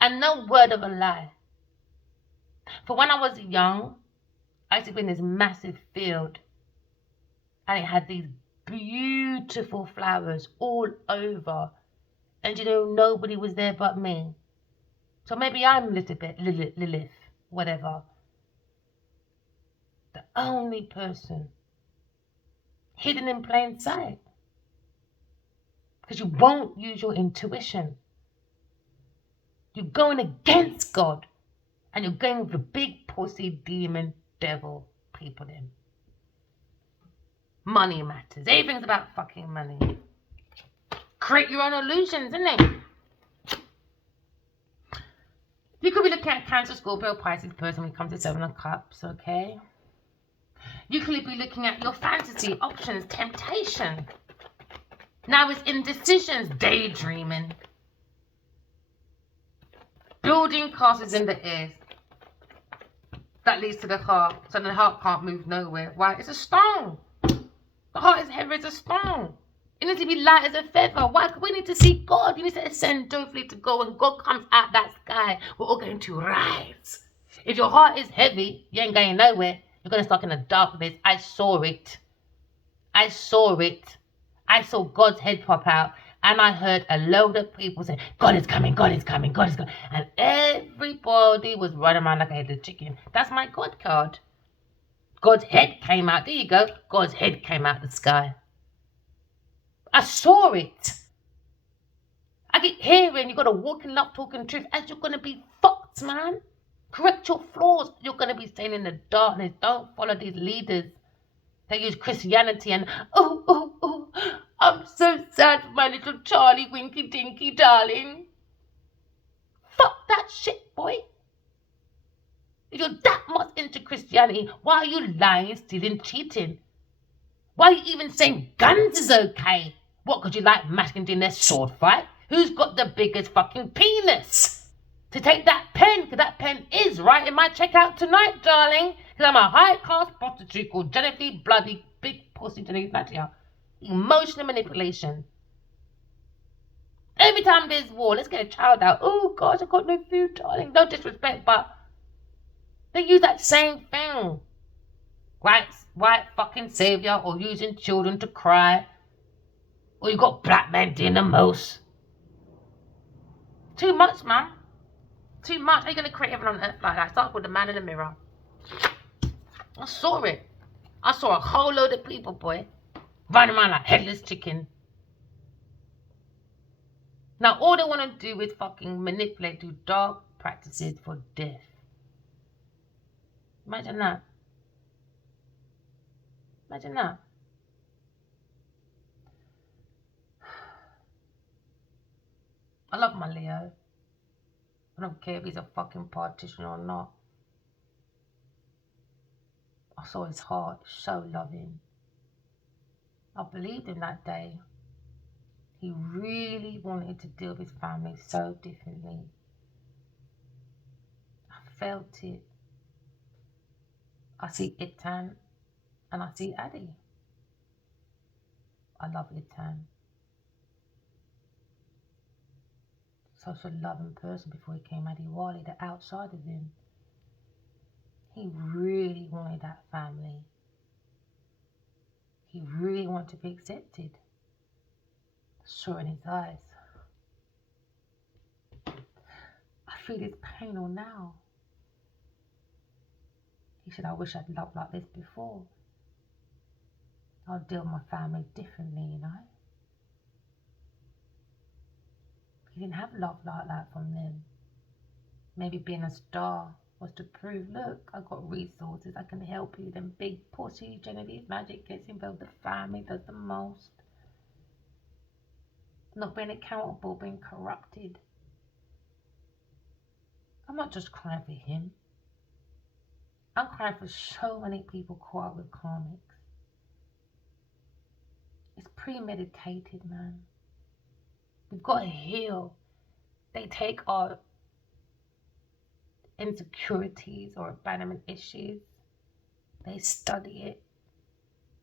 And no word of a lie. For when I was young, I used to be in this massive field. And it had these beautiful flowers all over. And you know, nobody was there but me. So maybe I'm a little bit Lilith, whatever. The only person hidden in plain sight. Because you won't use your intuition. You're going against God. And you're going with the big pussy demon devil people in. Money matters. Everything's about fucking money. Create your own illusions, isn't it? You could be looking at Cancer, Scorpio, Pisces person when it comes to Seven of Cups, okay? You could be looking at your fantasy, options, temptation. Now it's indecisions, daydreaming. Building castles in the air. That leads to the heart. So the heart can't move nowhere. Why? It's a stone. The heart is heavy as a stone. It needs to be light as a feather. Why? We need to see God. You need to ascend joyfully to go. When God comes out that sky, we're all going to rise. If your heart is heavy, you ain't going nowhere. You're going to stuck in the darkness. I saw it. I saw it. I saw God's head pop out. And I heard a load of people say, God is coming, God is coming, God is coming. And everybody was running around like a headless chicken. That's my God card. God's head came out. There you go. God's head came out the sky. I saw it. I get hearing you got to walk in love, talking truth, as you're going to be fucked, man. Correct your flaws. You're going to be staying in the darkness. Don't follow these leaders. They use Christianity and, oh, I'm so sad for my little Charlie Winky Dinky darling. Fuck that shit, boy. If you're that much into Christianity, why are you lying, stealing, cheating? Why are you even saying guns is okay? What, could you like masking their sword fight? Who's got the biggest fucking penis? To take that pen, because that pen is right in my checkout tonight, darling. Because I'm a high-class prostitute called Genevieve Bloody Big Pussy Genevieve Natia. Emotional manipulation. Every time there's war, let's get a child out. Oh, gosh, I've got no food, darling. No disrespect, but they use that same thing. White fucking savior, or using children to cry. Or you got black men doing the most. Too much, man. Too much. How are you going to create everyone on earth like that? Start with the man in the mirror. I saw it. I saw a whole load of people, boy, running around like headless chicken. Now, all they want to do is fucking manipulate, do dark practices for death. Imagine that. Imagine that. I love my Leo. I don't care if he's a fucking politician or not. I saw his heart, so loving. I believed him that day. He really wanted to deal with his family so differently. I felt it. I see Itan and I see Addy. I love Itan. Such a loving person before he came Adiwali, the outside of him. He really wanted that family. He really wanted to be accepted. Saw in his eyes. I feel his pain all now. He said, I wish I'd loved like this before. I'll deal with my family differently, you know. He didn't have love like that from them. Maybe being a star was to prove, look, I've got resources, I can help you. Then big pussy Genevieve Magic gets involved, the family does the most. Not being accountable, being corrupted. I'm not just crying for him. I'm crying for so many people caught up with karmics. It's premeditated, man. We've got to heal. They take our insecurities or abandonment issues. They study it,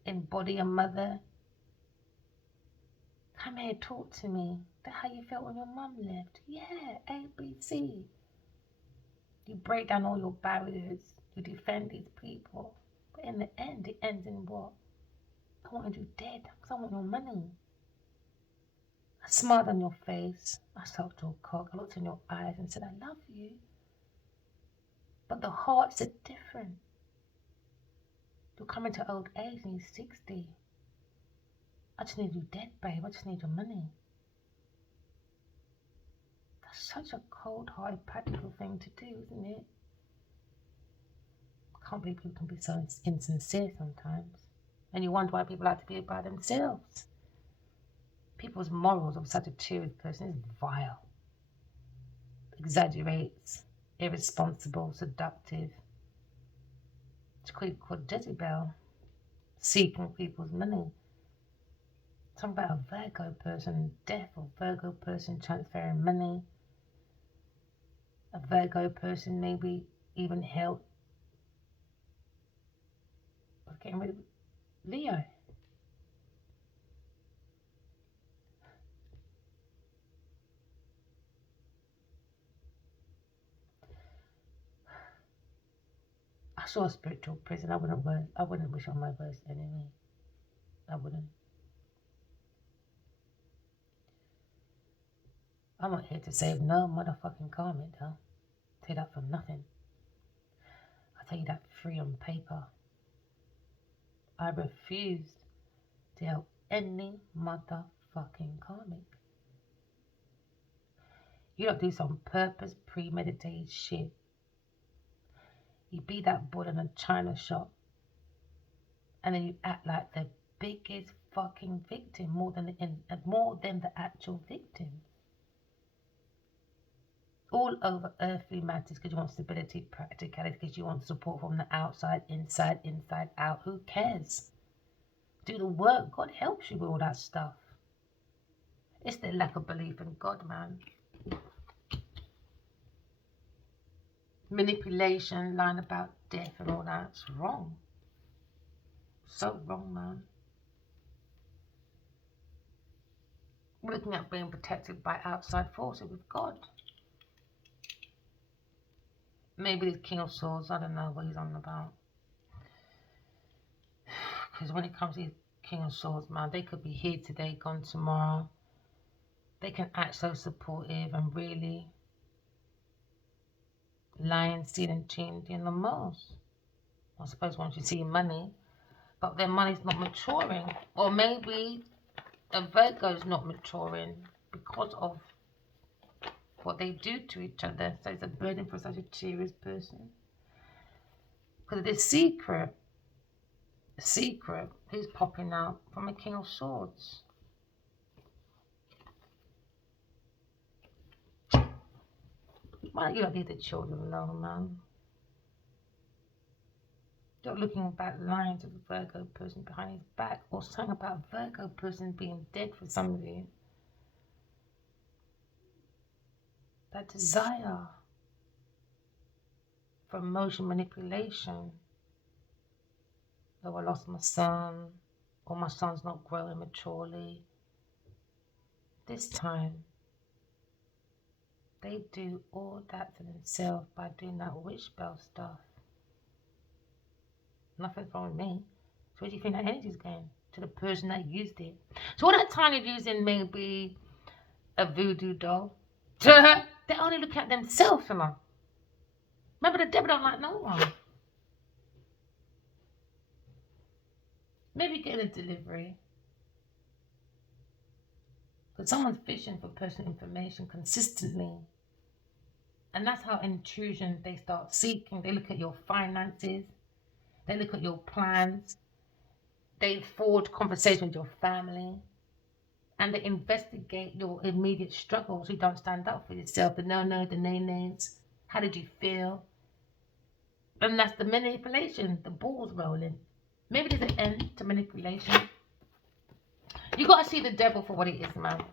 embody a mother. Come here, talk to me. That's how you felt when your mum left. Yeah, ABC. You break down all your barriers. You defend these people. But in the end, it ends in what? I wanted you dead because I want your money. I smiled on your face. I sucked your cock. I looked in your eyes and said, I love you. But the hearts are different. You're coming to old age and you're 60. I just need you dead, babe. I just need your money. That's such a cold-hearted, practical thing to do, isn't it? I can't believe people can be so insincere sometimes. And you wonder why people like to be by themselves. People's morals of such a serious person is vile. Exaggerates, irresponsible, seductive. It's called Jezebel. Seeking people's money. Something about a Virgo person, death, or Virgo person transferring money. A Virgo person maybe even help with getting rid of Leo. I saw a spiritual prison. I wouldn't wish on my worst enemy. I wouldn't. I'm not here to save no motherfucking karmic, though. I'll tell you that for nothing. I'll tell you that free on paper. I refuse to help any motherfucking karmic. You don't do some purpose premeditated shit. You be that boy in a china shop and then you act like the biggest fucking victim more than the actual victim. All over earthly matters because you want stability, practicality, because you want support from the outside, inside out. Who cares? Do the work. God helps you with all that stuff. It's the lack of belief in God, man. Manipulation, lying about death and all that's wrong. So wrong, man. We're looking at being protected by outside forces with God. Maybe the King of Swords, I don't know what he's on about. Because when it comes to King of Swords, man, they could be here today, gone tomorrow. They can act so supportive and really lying, stealing, cheating in the most. I suppose once you see money, but their money's not maturing. Or maybe a Virgo's not maturing because of what they do to each other. So it's a burden for such a serious person. Because this secret is popping out from a King of Swords. Why don't you not leave the children alone, man? You're looking back lines of a Virgo person behind his back, or something about a Virgo person being dead for some of you. That desire for emotion manipulation. Oh, I lost my son. or my son's not growing maturely. This time, they do all that to themselves by doing that witch spell stuff. Nothing's wrong with me. So where do you think that energy's going? To the person that used it. So all that time you're using maybe a voodoo doll. They only look at themselves, you know. Remember, the devil don't like no one. Maybe get a delivery. Because someone's fishing for personal information consistently. And that's how intrusion, they start seeking. They look at your finances. They look at your plans. They forge conversation with your family. And they investigate your immediate struggles. You don't stand up for yourself. The no, the nay-nays. How did you feel? And that's the manipulation. The ball's rolling. Maybe there's an end to manipulation. You got to see the devil for what it is, man.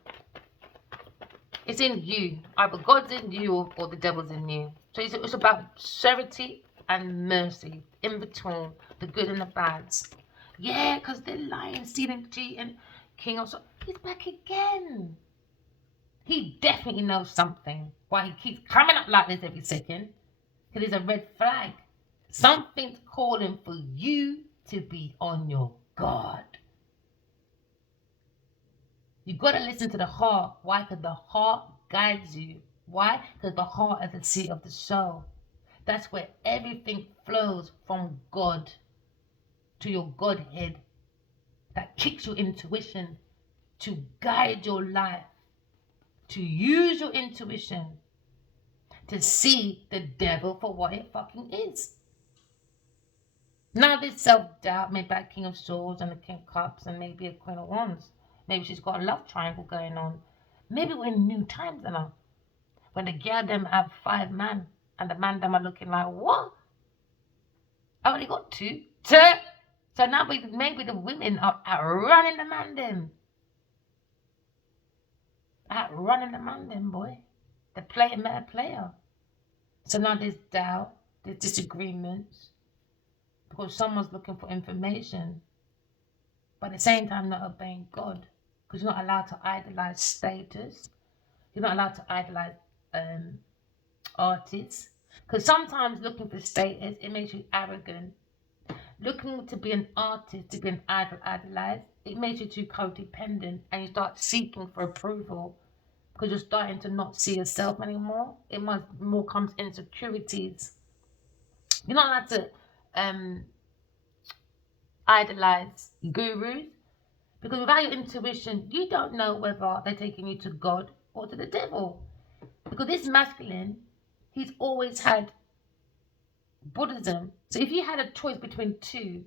It's in you. Either God's in you or the devil's in you. So it's about severity and mercy. In between the good and the bads. Yeah, because they're lying, stealing, cheating. King also. He's back again. He definitely knows something. Why he keeps coming up like this every second. Because it's a red flag. Something's calling for you to be on your guard. You got to listen to the heart. Why? Because the heart guides you. Why? Because the heart is the seat of the soul. That's where everything flows from God to your Godhead. That kicks your intuition to guide your life. To use your intuition to see the devil for what it fucking is. Now there's self-doubt, maybe a King of Swords and a King of Cups and maybe a Queen of Wands. Maybe she's got a love triangle going on. Maybe we're in new times now. When the girl them have 5 men and the man them are looking like, what? I only got 2. So now maybe the women are outrunning the man them. Outrunning the man them, boy. The player met a player. So now there's doubt, there's disagreements. Because someone's looking for information. But at the same time not obeying God. Because you're not allowed to idolize status. You're not allowed to idolize artists. Because sometimes looking for status, it makes you arrogant. Looking to be an artist, to be an idolized, it makes you too codependent. And you start seeking for approval. Because you're starting to not see yourself anymore. It more comes insecurities. You're not allowed to idolize gurus. Because without your intuition, you don't know whether they're taking you to God or to the devil. Because this masculine, he's always had Buddhism. So if you had a choice between 2,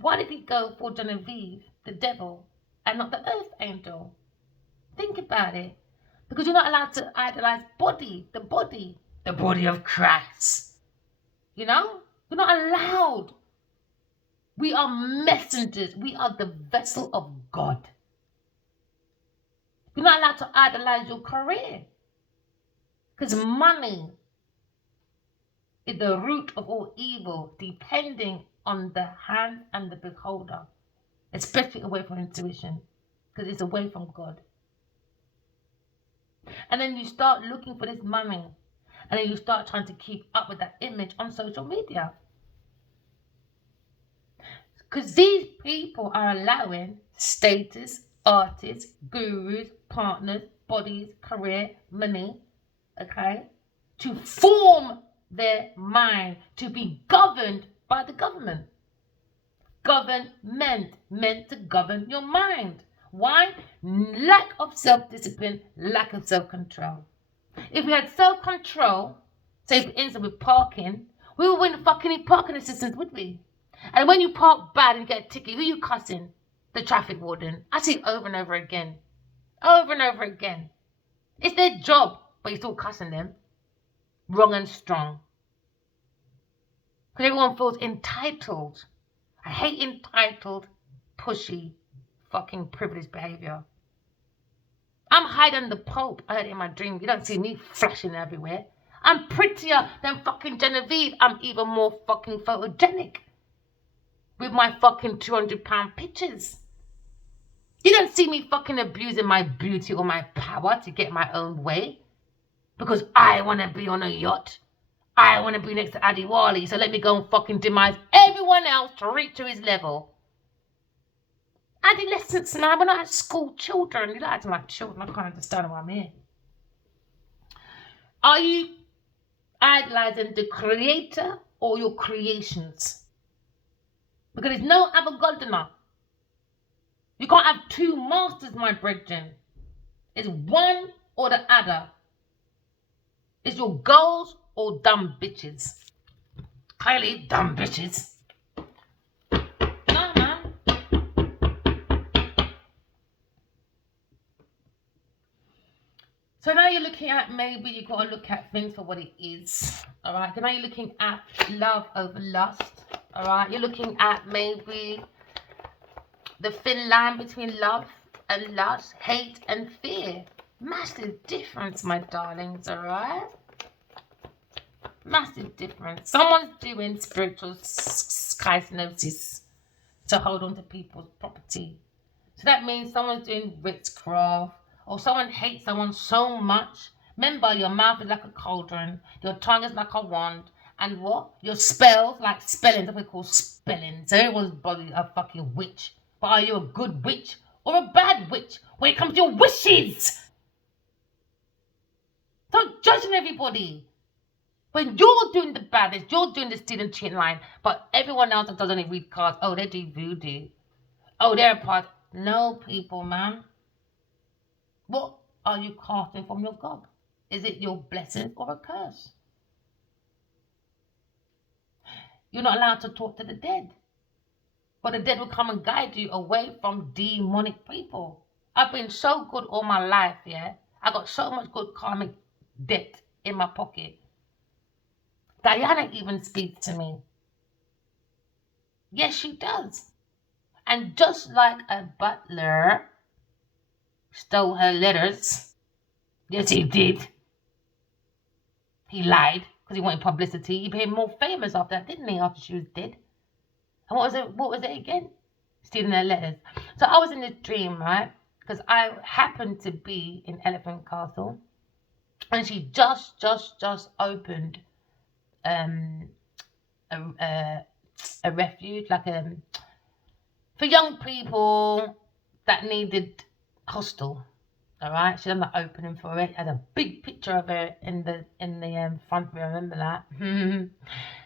why did he go for Genevieve, the devil, and not the earth angel? Think about it. Because you're not allowed to idolize the body of Christ. You know? You're not allowed. We are messengers. We are the vessel of God. You're not allowed to idolize your career. Because money is the root of all evil, depending on the hand and the beholder. Especially away from intuition. Because it's away from God. And then you start looking for this money. And then you start trying to keep up with that image on social media. Because these people are allowing status, artists, gurus, partners, bodies, career, money, okay, to form their mind, to be governed by the government. Government, meant to govern your mind. Why? Lack of self-discipline, lack of self-control. If we had self-control, say for instance with parking, we wouldn't fucking need parking assistance, would we? And when you park bad and get a ticket, who you cussing? The traffic warden. I see it over and over again. Over and over again. It's their job, but you're still cussing them. Wrong and strong. Because everyone feels entitled. I hate entitled, pushy, fucking privileged behavior. I'm higher than the Pope. I heard it in my dream. You don't see me flashing everywhere. I'm prettier than fucking Genevieve. I'm even more fucking photogenic. with my fucking £200 pictures. You don't see me fucking abusing my beauty or my power to get my own way. Because I want to be on a yacht. I want to be next to Adiwali. So let me go and fucking demise everyone else to reach to his level. Adolescents now, we're not at school children. You're not acting like children. I can't understand why I'm here. Are you idolizing the creator or your creations? Because there's no other God enough. You can't have two masters, my brethren. It's one or the other. It's your goals or dumb bitches. Clearly, dumb bitches. No, man. So now you're looking at, maybe you've got to look at things for what it is. All right. So now you're looking at love over lust. All right. You're looking at maybe the thin line between love and lust, hate and fear. Massive difference, my darlings. All right. Massive difference. Someone's doing spiritual kynosis to hold on to people's property. So that means someone's doing witchcraft, or someone hates someone so much. Remember, your mouth is like a cauldron, your tongue is like a wand, and what? Your spells, like spelling, that's what we call spelling. So everyone's body a fucking witch. But are you a good witch or a bad witch when it comes to your wishes? Don't judging everybody. When you're doing the baddest, you're doing the stealing chin line, but everyone else that does only read cards, oh, they do voodoo. Oh, they're a part. No, people, man. What are you casting from your God? Is it your blessing or a curse? You're not allowed to talk to the dead. But the dead will come and guide you away from demonic people. I've been so good all my life, yeah? I got so much good karmic debt in my pocket. Diana even speaks to me. Yes, she does. And just like a butler stole her letters, yes, he did. He lied because he wanted publicity. He became more famous after that, didn't he, after she was dead? And what was it again? Stealing her letters. So I was in this dream, right? Because I happened to be in Elephant Castle. And she just opened a refuge, like for young people that needed hostel. All right, she done the opening for it. Had a big picture of her in the front room. I remember that.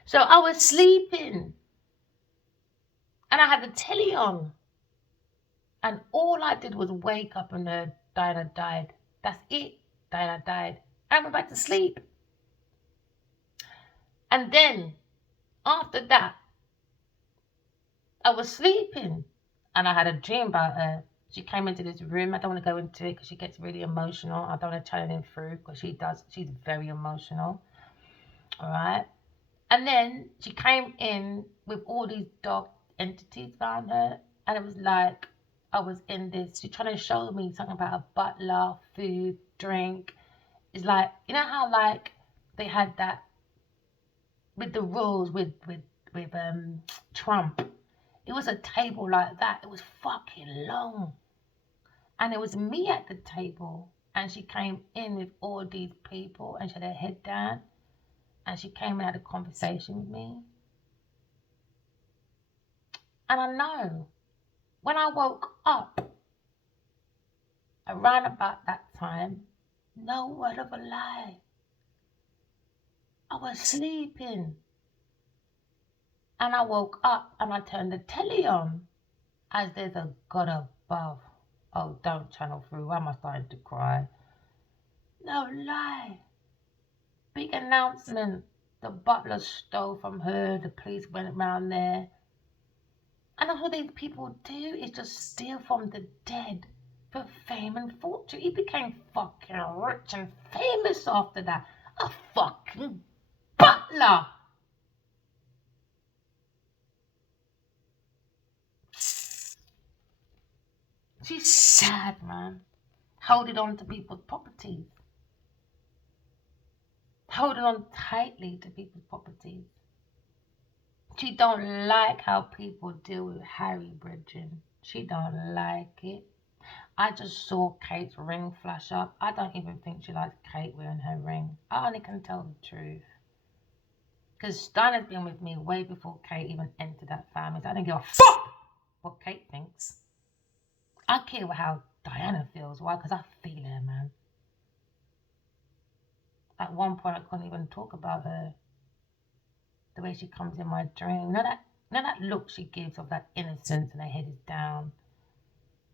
So I was sleeping, and I had the telly on, and all I did was wake up and heard Diana died. That's it. Diana died. And I went back to sleep. And then after that, I was sleeping, and I had a dream about her. She came into this room. I don't want to go into it because she gets really emotional. I don't want to channel it through because she does. She's very emotional. All right. And then she came in with all these dark entities around her. And it was like I was in this. She's trying to show me something about a butler, food, drink. It's like, you know how like they had that with the rules with Trump. It was a table like that. It was fucking long. And it was me at the table. And she came in with all these people and she had her head down. And she came and had a conversation with me. And I know, when I woke up, around about that time, no word of a lie, I was sleeping. And I woke up and I turned the telly on as there's a God above. Oh, don't channel through. Why am I starting to cry? No lie. Big announcement. The butler stole from her. The police went around there. And that's what these people do, is just steal from the dead for fame and fortune. He became fucking rich and famous after that. A fucking butler. She's sad, man. Holding on to people's properties. Holding on tightly to people's properties. She don't like how people deal with Harry, Bridget. She don't like it. I just saw Kate's ring flash up. I don't even think she likes Kate wearing her ring. I only can tell the truth. Because Steiner's been with me way before Kate even entered that family. So I don't give a fuck what Kate thinks. I care how Diana feels. Why? Because I feel her, man. At one point, I couldn't even talk about her. The way she comes in my dream. You know that look she gives of that innocence and her head is down.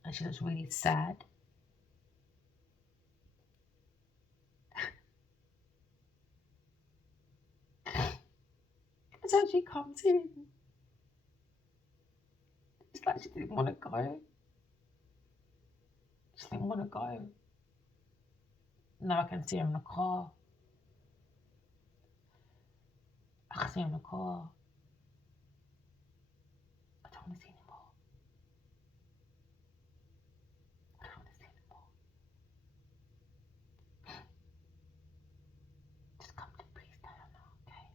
And she looks really sad. That's how she comes in. It's like she didn't want to go. She didn't want to go. Now I can see her in the car. I can see her in the car. I don't want to see anymore. I don't want to see anymore. Just come to peace, Diana, okay?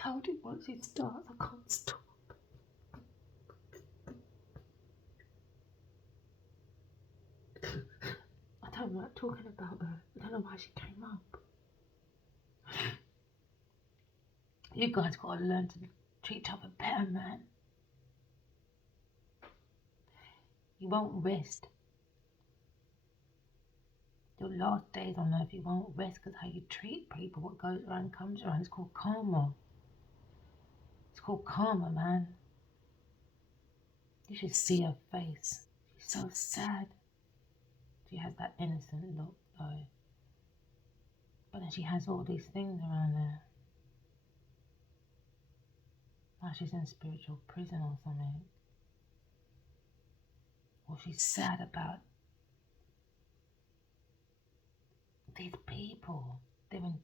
Told you once it starts, I can't stop. I don't like talking about her. I don't know why she came up. You guys gotta learn to treat each other better, man. You won't rest. Your last days on earth, you won't rest because how you treat people, what goes around comes around. It's called karma. It's called karma, man. You should see her face. She's so sad. She has that innocent look, though. But then she has all these things around her. Like she's in spiritual prison or something. Or she's sad about these people. They're in,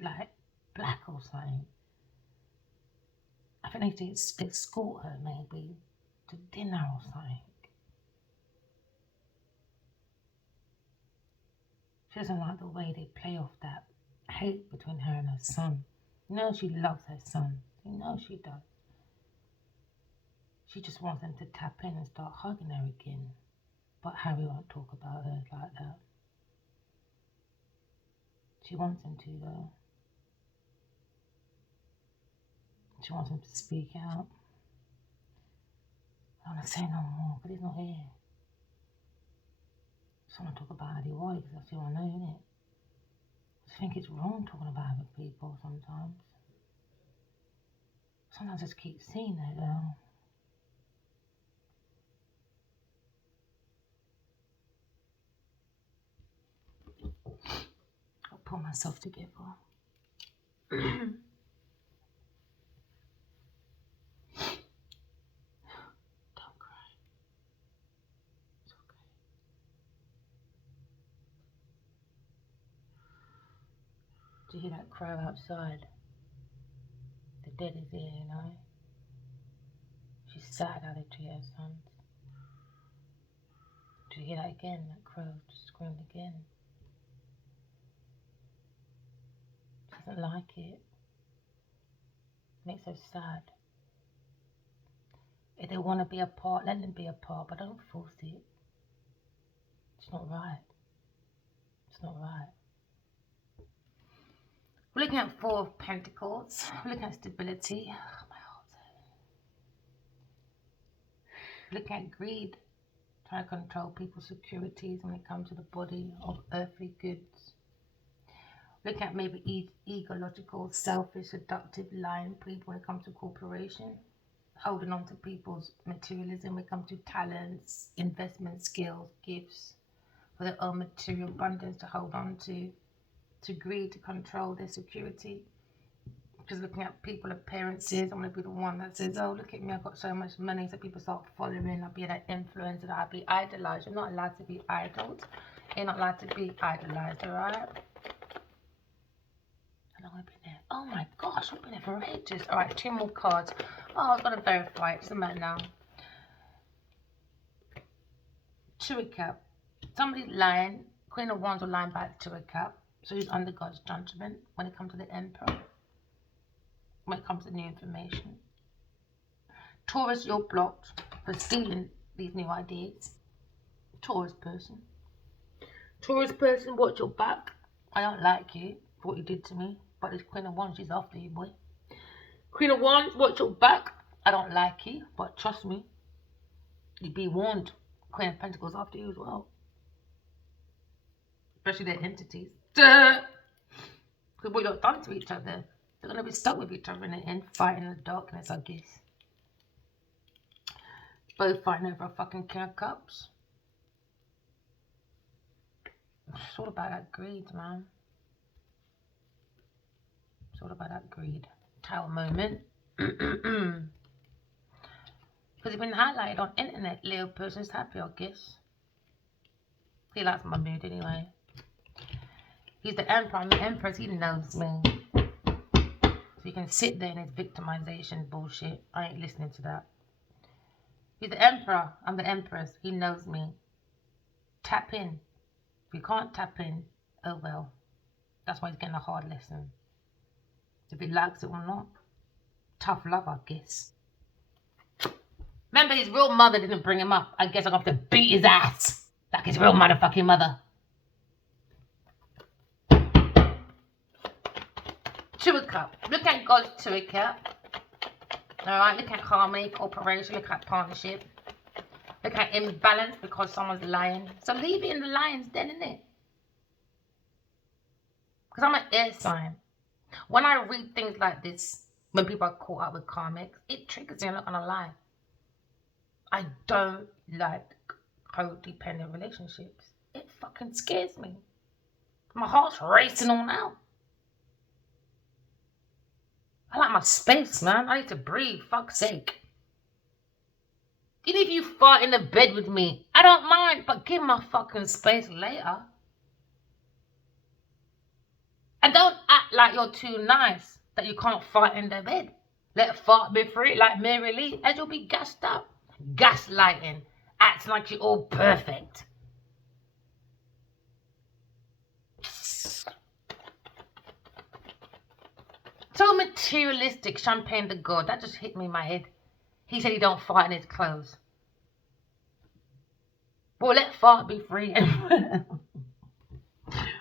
like, black or something. I think they need to escort her, maybe, to dinner or something. She doesn't like the way they play off that hate between her and her son. You know she loves her son. You know she does. She just wants them to tap in and start hugging her again. But Harry won't talk about her like that. She wants him to, though. She wants him to speak out. I don't want to say no more, but he's not here. I just want to talk about how he was, because that's all I know, innit? I think it's wrong talking about other people sometimes. Sometimes I just keep seeing it, though. I'll pull myself together. Don't cry. It's okay. Do you hear that crow outside? The dead is here, you know? She's sad how they treat her sons. Do you hear that again? That crow just screamed again. She doesn't like it. Makes her sad. If they want to be apart, let them be apart, but don't force it. It's not right. It's not right. We're looking at Four of Pentacles. We're looking at stability. Oh, my heart's hurting. We're looking at greed. Trying to control people's securities when it comes to the body of earthly goods. Look at maybe egological, selfish, seductive, lying people when it comes to corporation. Holding on to people's materialism when it comes to talents, investment skills, gifts. for their own material abundance to hold on to greed, to control their security. Just looking at people appearances, I'm going to be the one that says, oh, look at me, I've got so much money, so people start following, I'll be that influencer, I'll be idolized. You're not allowed to be idoled. You're not allowed to be idolized, alright? And I'm going to be there. Oh my gosh, I've been there for ages. Alright, 2 more cards. Oh, I've got to verify it. Doesn't matter now. 2 of Cups. Somebody's lying. Queen of Wands will lie back to 2 of Cups. So he's under God's judgment when it comes to the Emperor. When it comes to new information. Taurus, you're blocked for stealing these new ideas. Taurus person. Taurus person, watch your back. I don't like you for what you did to me. But this Queen of Wands, she's after you, boy. Queen of Wands, watch your back. I don't like you, but trust me. You be warned. Queen of Pentacles after you as well. Especially their entities. Because what you've done to each other. They're going to be stuck with each other in the end, fighting in the darkness, I guess. Both fighting over a fucking King of Cups. It's all about that greed, man. It's all about that greed. Tower moment. Because it's been highlighted on internet. Leo person's happy, I guess. He likes my mood anyway. He's the Emperor, I'm the Empress, he knows me. So you can sit there in his victimization bullshit. I ain't listening to that. He's the Emperor, I'm the Empress, he knows me. Tap in. If you can't tap in, oh well. That's why he's getting a hard lesson. If he likes it or not. Tough love, I guess. Remember, his real mother didn't bring him up. I guess I'm going to have to beat his ass. Like his real motherfucking mother. 2 of Cups. Look at God's 2 of Cups. Alright, look at harmony, cooperation, look at partnership. Look at imbalance because someone's lying. So leave it in the lion's den, innit? Because I'm an air sign. When I read things like this, when people are caught up with karmics, it triggers me, I'm not going to lie. I don't like codependent relationships. It fucking scares me. My heart's racing all now. I like my space, man. I need to breathe, fuck's sake. Even if you fart in the bed with me, I don't mind, but give my fucking space later. And don't act like you're too nice, that you can't fart in the bed. Let fart be free, like Mary Lee, as you'll be gassed up. Gaslighting. Acts like you're all perfect. So materialistic, champagne de God. That just hit me in my head. He said he don't fart in his clothes. Well, let fart be free.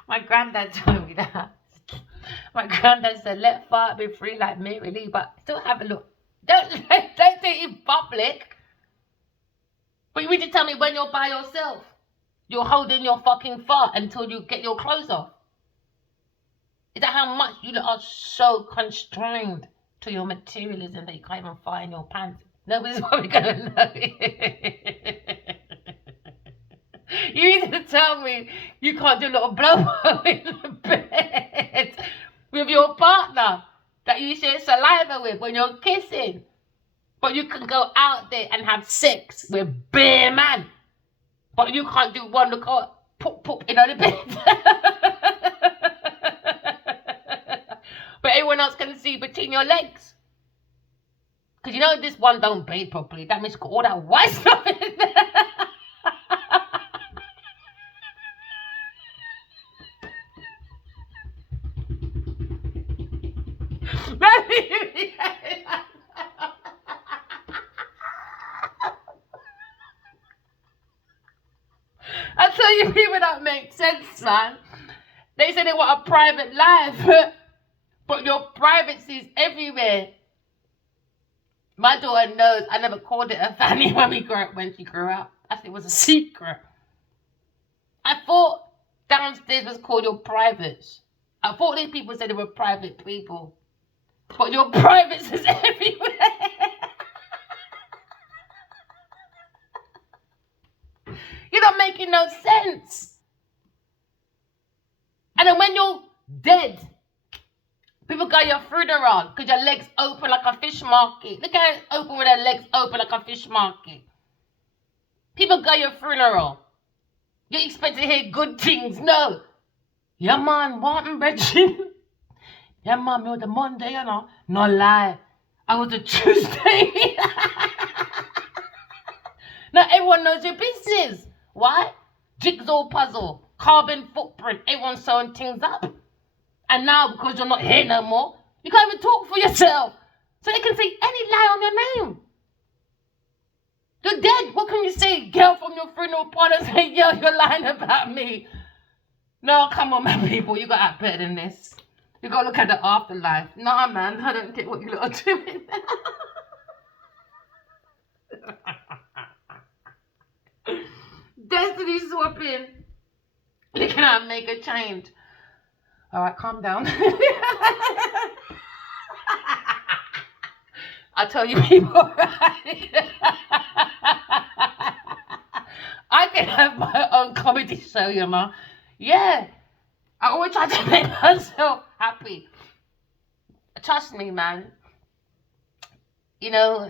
My granddad told me that. My granddad said, let fart be free like Mary Lee, but still have a look. Don't do it in public. But you need to tell me when you're by yourself. You're holding your fucking fart until you get your clothes off. Is that how much you are so constrained to your materialism that you can't even fart in your pants? Nobody's probably going to know. You need to tell me you can't do a little blow in the bed with your partner that you share saliva with when you're kissing. But you can go out there and have sex with bare man. But you can't do one look out, poop, poop in the bed. But everyone else can see between your legs. Because you know this one don't bathe properly. That means you got all that white stuff in there. I tell you, people that make sense, man. They say they want a private life, but your privacy is everywhere. My daughter knows I never called it a fanny when she grew up. I said it was a secret. I thought downstairs was called your privates. I thought these people said they were private people. But your privates is everywhere. You're not making no sense. And then when you're dead, people go to your funeral because your legs open like a fish market. Look at it open with their legs open like a fish market. People go to your funeral. You expect to hear good things. No. Yeah, man, what, Reggie? Yeah, man, it was the Monday, you know. No lie. I was a Tuesday. Now everyone knows your business. Why? Jigsaw puzzle, carbon footprint. Everyone's sewing things up. And now, because you're not here no more, you can't even talk for yourself. So they can say any lie on your name. You're dead. What can you say? Girl from your funeral parlor say, yo, you're lying about me. No, come on, man, people. You got to act better than this. You got to look at the afterlife. Nah, man, I don't get what you lot are doing. Destiny swapping. You cannot make a change. All right, calm down. I tell you, people, right? I can have my own comedy show, you know. Yeah, I always try to make myself happy. Trust me, man. You know,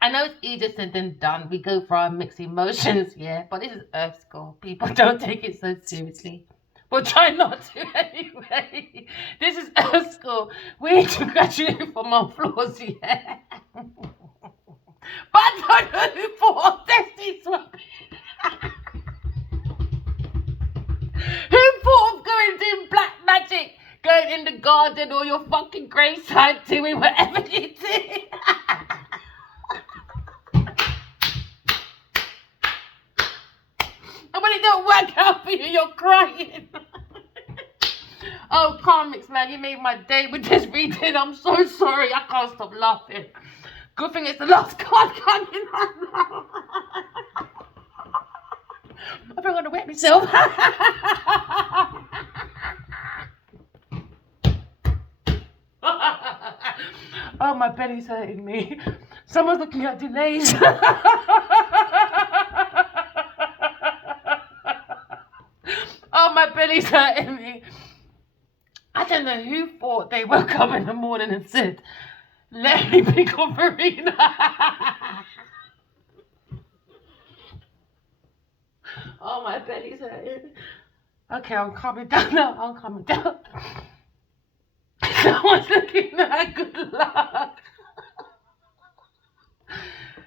I know it's easier said than done. We go through our mixed emotions, yeah. But this is Earth School. People don't take it so seriously. We'll try not to anyway. This is Earth School. We need to graduate from our flaws, yeah. But I don't know who thought of Destiny swapping. Who thought of going doing black magic? Going in the garden or your fucking graveside doing whatever you do? And when it don't work out for you, you're crying. Oh, comics, man, you made my day with this reading. I'm so sorry. I can't stop laughing. Good thing it's the last card coming on now. I think I'm going to wet myself. Oh, my belly's hurting me. Someone's looking at delays. Oh, my belly's hurting me. I don't know who thought they woke up in the morning and said, let me pick up Verena. Oh, my belly's hurting. Okay, I'm calming down now. I'm calming down. Someone's looking at good luck.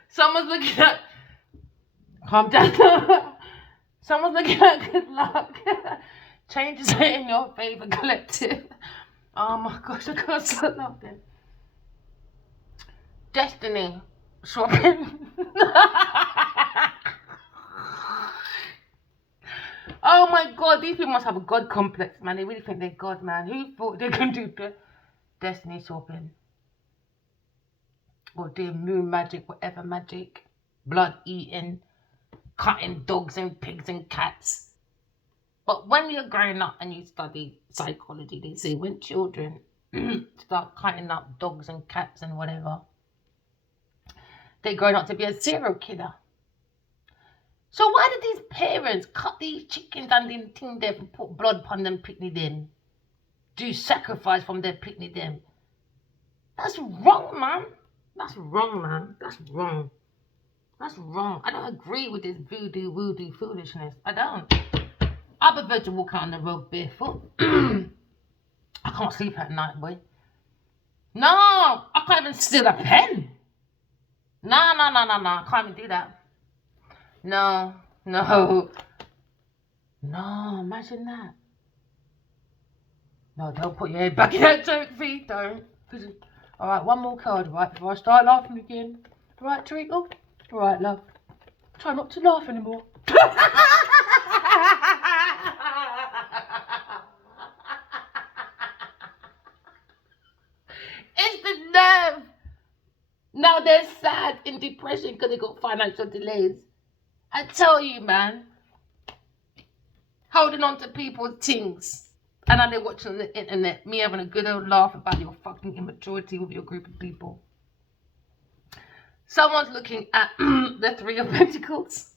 Someone's looking at... Calm down. Someone's looking at good luck. Changes it in your favour, collective. Oh my gosh, I can't stop laughing. Destiny swapping. Oh my god, these people must have a god complex, man. They really think they're God, man. Who thought they can do destiny swapping? Or doing moon magic, whatever magic. Blood eating, cutting dogs and pigs and cats. But when you're growing up and you study psychology, they say when children start cutting up dogs and cats and whatever, they're growing up to be a serial killer. So why did these parents cut these chickens and them thing there and put blood upon them picnic them? Do sacrifice from their picnic them? That's wrong, man. That's wrong, man. That's wrong. That's wrong. I don't agree with this voodoo foolishness. I don't. I prefer to walk out on the road barefoot. I can't sleep at night, boy. No, I can't even steal a pen. No. I can't even do that. No. Imagine that. No, don't put your head back in that joke, V. Don't. Alright, one more card, right, before I start laughing again. Alright, Treacle? Alright, love. Try not to laugh anymore. It's the nerve. Now they're sad in depression because they got financial delays. I tell you, man. Holding on to people's things. And now they're watching on the internet. Me having a good old laugh about your fucking immaturity with your group of people. Someone's looking at the Three of Pentacles.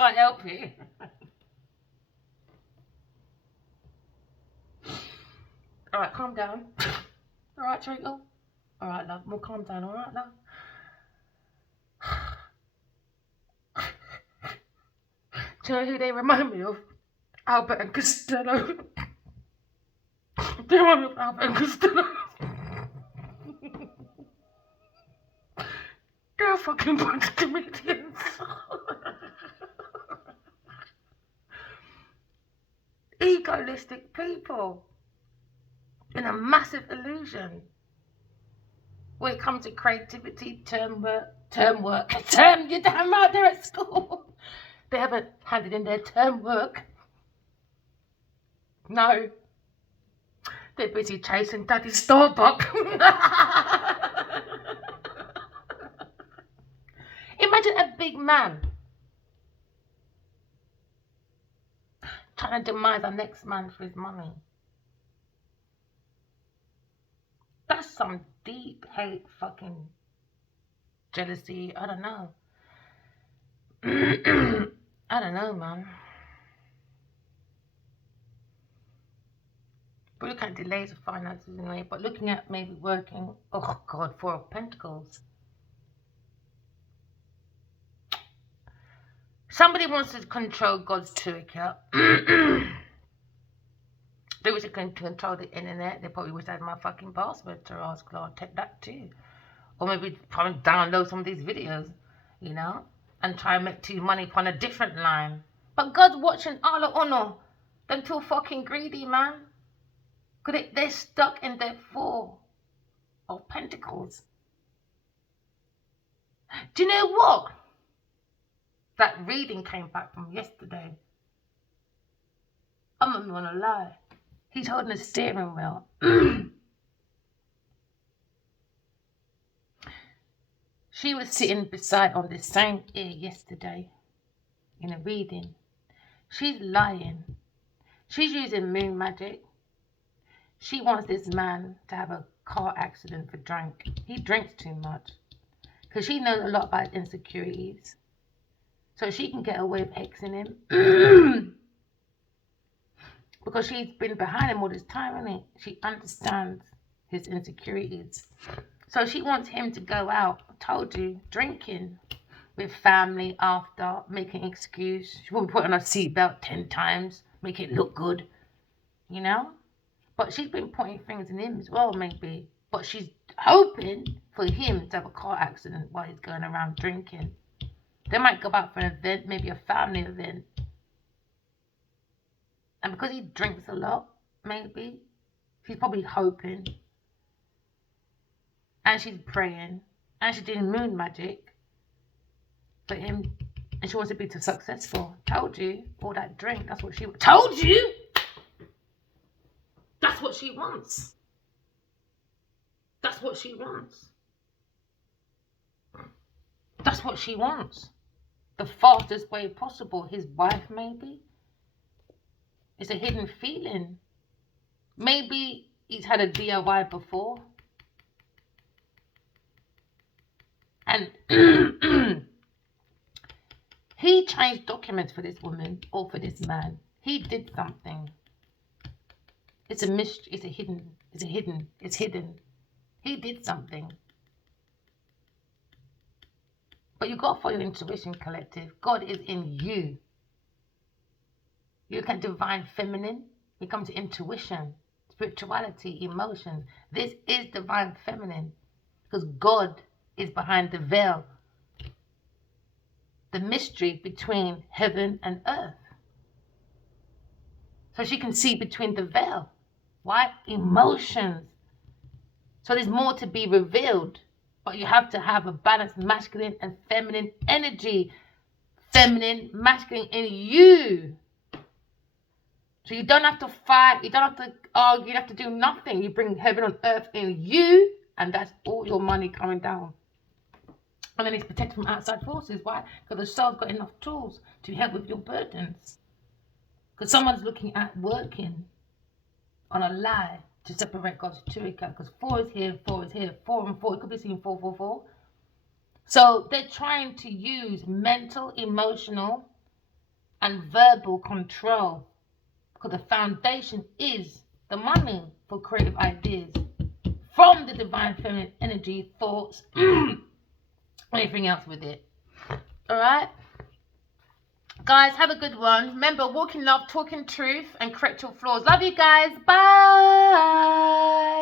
can't help it. Alright, calm down. Alright, Treacle. Alright, love. More calm down, alright, love? Do you know who they remind me of? Albert and Costello. They remind me of Albert and Costello. They're a fucking bunch of comedians. Egoistic people in a massive illusion. When it comes to creativity, term, you're damn right, they're at school. They haven't handed in their term work. No. They're busy chasing Daddy Starbuck. Imagine a big man trying to demise our next man for his money. That's some deep hate, fucking jealousy. I don't know. I don't know, man. But looking at delays of finances anyway, but looking at maybe working, oh God, Four of Pentacles. Somebody wants to control God's Turika. They wish they could control the internet. They probably wish I had my fucking password to ask Lord, take that too. Or maybe probably download some of these videos, you know, and try and make money on a different line. But God's watching all of honor. Them too fucking greedy, man. Because they're stuck in their Four of Pentacles. Do you know what? That reading came back from yesterday. I'm not going to lie. He's holding a steering wheel. She was sitting beside on the same ear yesterday in a reading. She's lying. She's using moon magic. She wants this man to have a car accident for drink. He drinks too much. Because she knows a lot about insecurities. So she can get away with hexing him. Because she's been behind him all this time, isn't it? She understands his insecurities. So she wants him to go out, I told you, drinking with family after, making an excuse. She won't put on her seatbelt 10 times, make it look good, you know? But she's been pointing fingers at him as well, maybe. But she's hoping for him to have a car accident while he's going around drinking. They might go out for an event, maybe a family event. And because he drinks a lot, maybe, she's probably hoping. And she's praying. And she's doing moon magic for him. And she wants to be too successful. Told you, all that drink, that's what she... Told you! That's what she wants. That's what she wants. That's what she wants. The fastest way possible. His wife, maybe. It's a hidden feeling. Maybe he's had a DIY before. And he changed documents for this woman or for this man. He did something. It's a mystery. It's hidden. He did something. But you got to follow your intuition, collective. God is in you. You can divine feminine. You come to intuition, spirituality, emotions. This is divine feminine. Because God is behind the veil. The mystery between heaven and earth. So she can see between the veil. Why? Emotions. So there's more to be revealed. But you have to have a balanced masculine and feminine energy. Feminine, masculine in you. So you don't have to fight. You don't have to argue. You don't have to do nothing. You bring heaven on earth in you. And that's all your money coming down. And then it's protected from outside forces. Why? Because the soul's got enough tools to help with your burdens. Because someone's looking at working on a lie to separate God's Turika. Because 4 is here, 4 is here, 4 and 4. It could be seen 4, 4, 4. So they're trying to use mental, emotional, and verbal control, because the foundation is the money for creative ideas from the divine feminine energy, thoughts, everything else with it. All right, guys, have a good one. Remember, walk in love, talk in truth, and correct your flaws. Love you guys. Bye.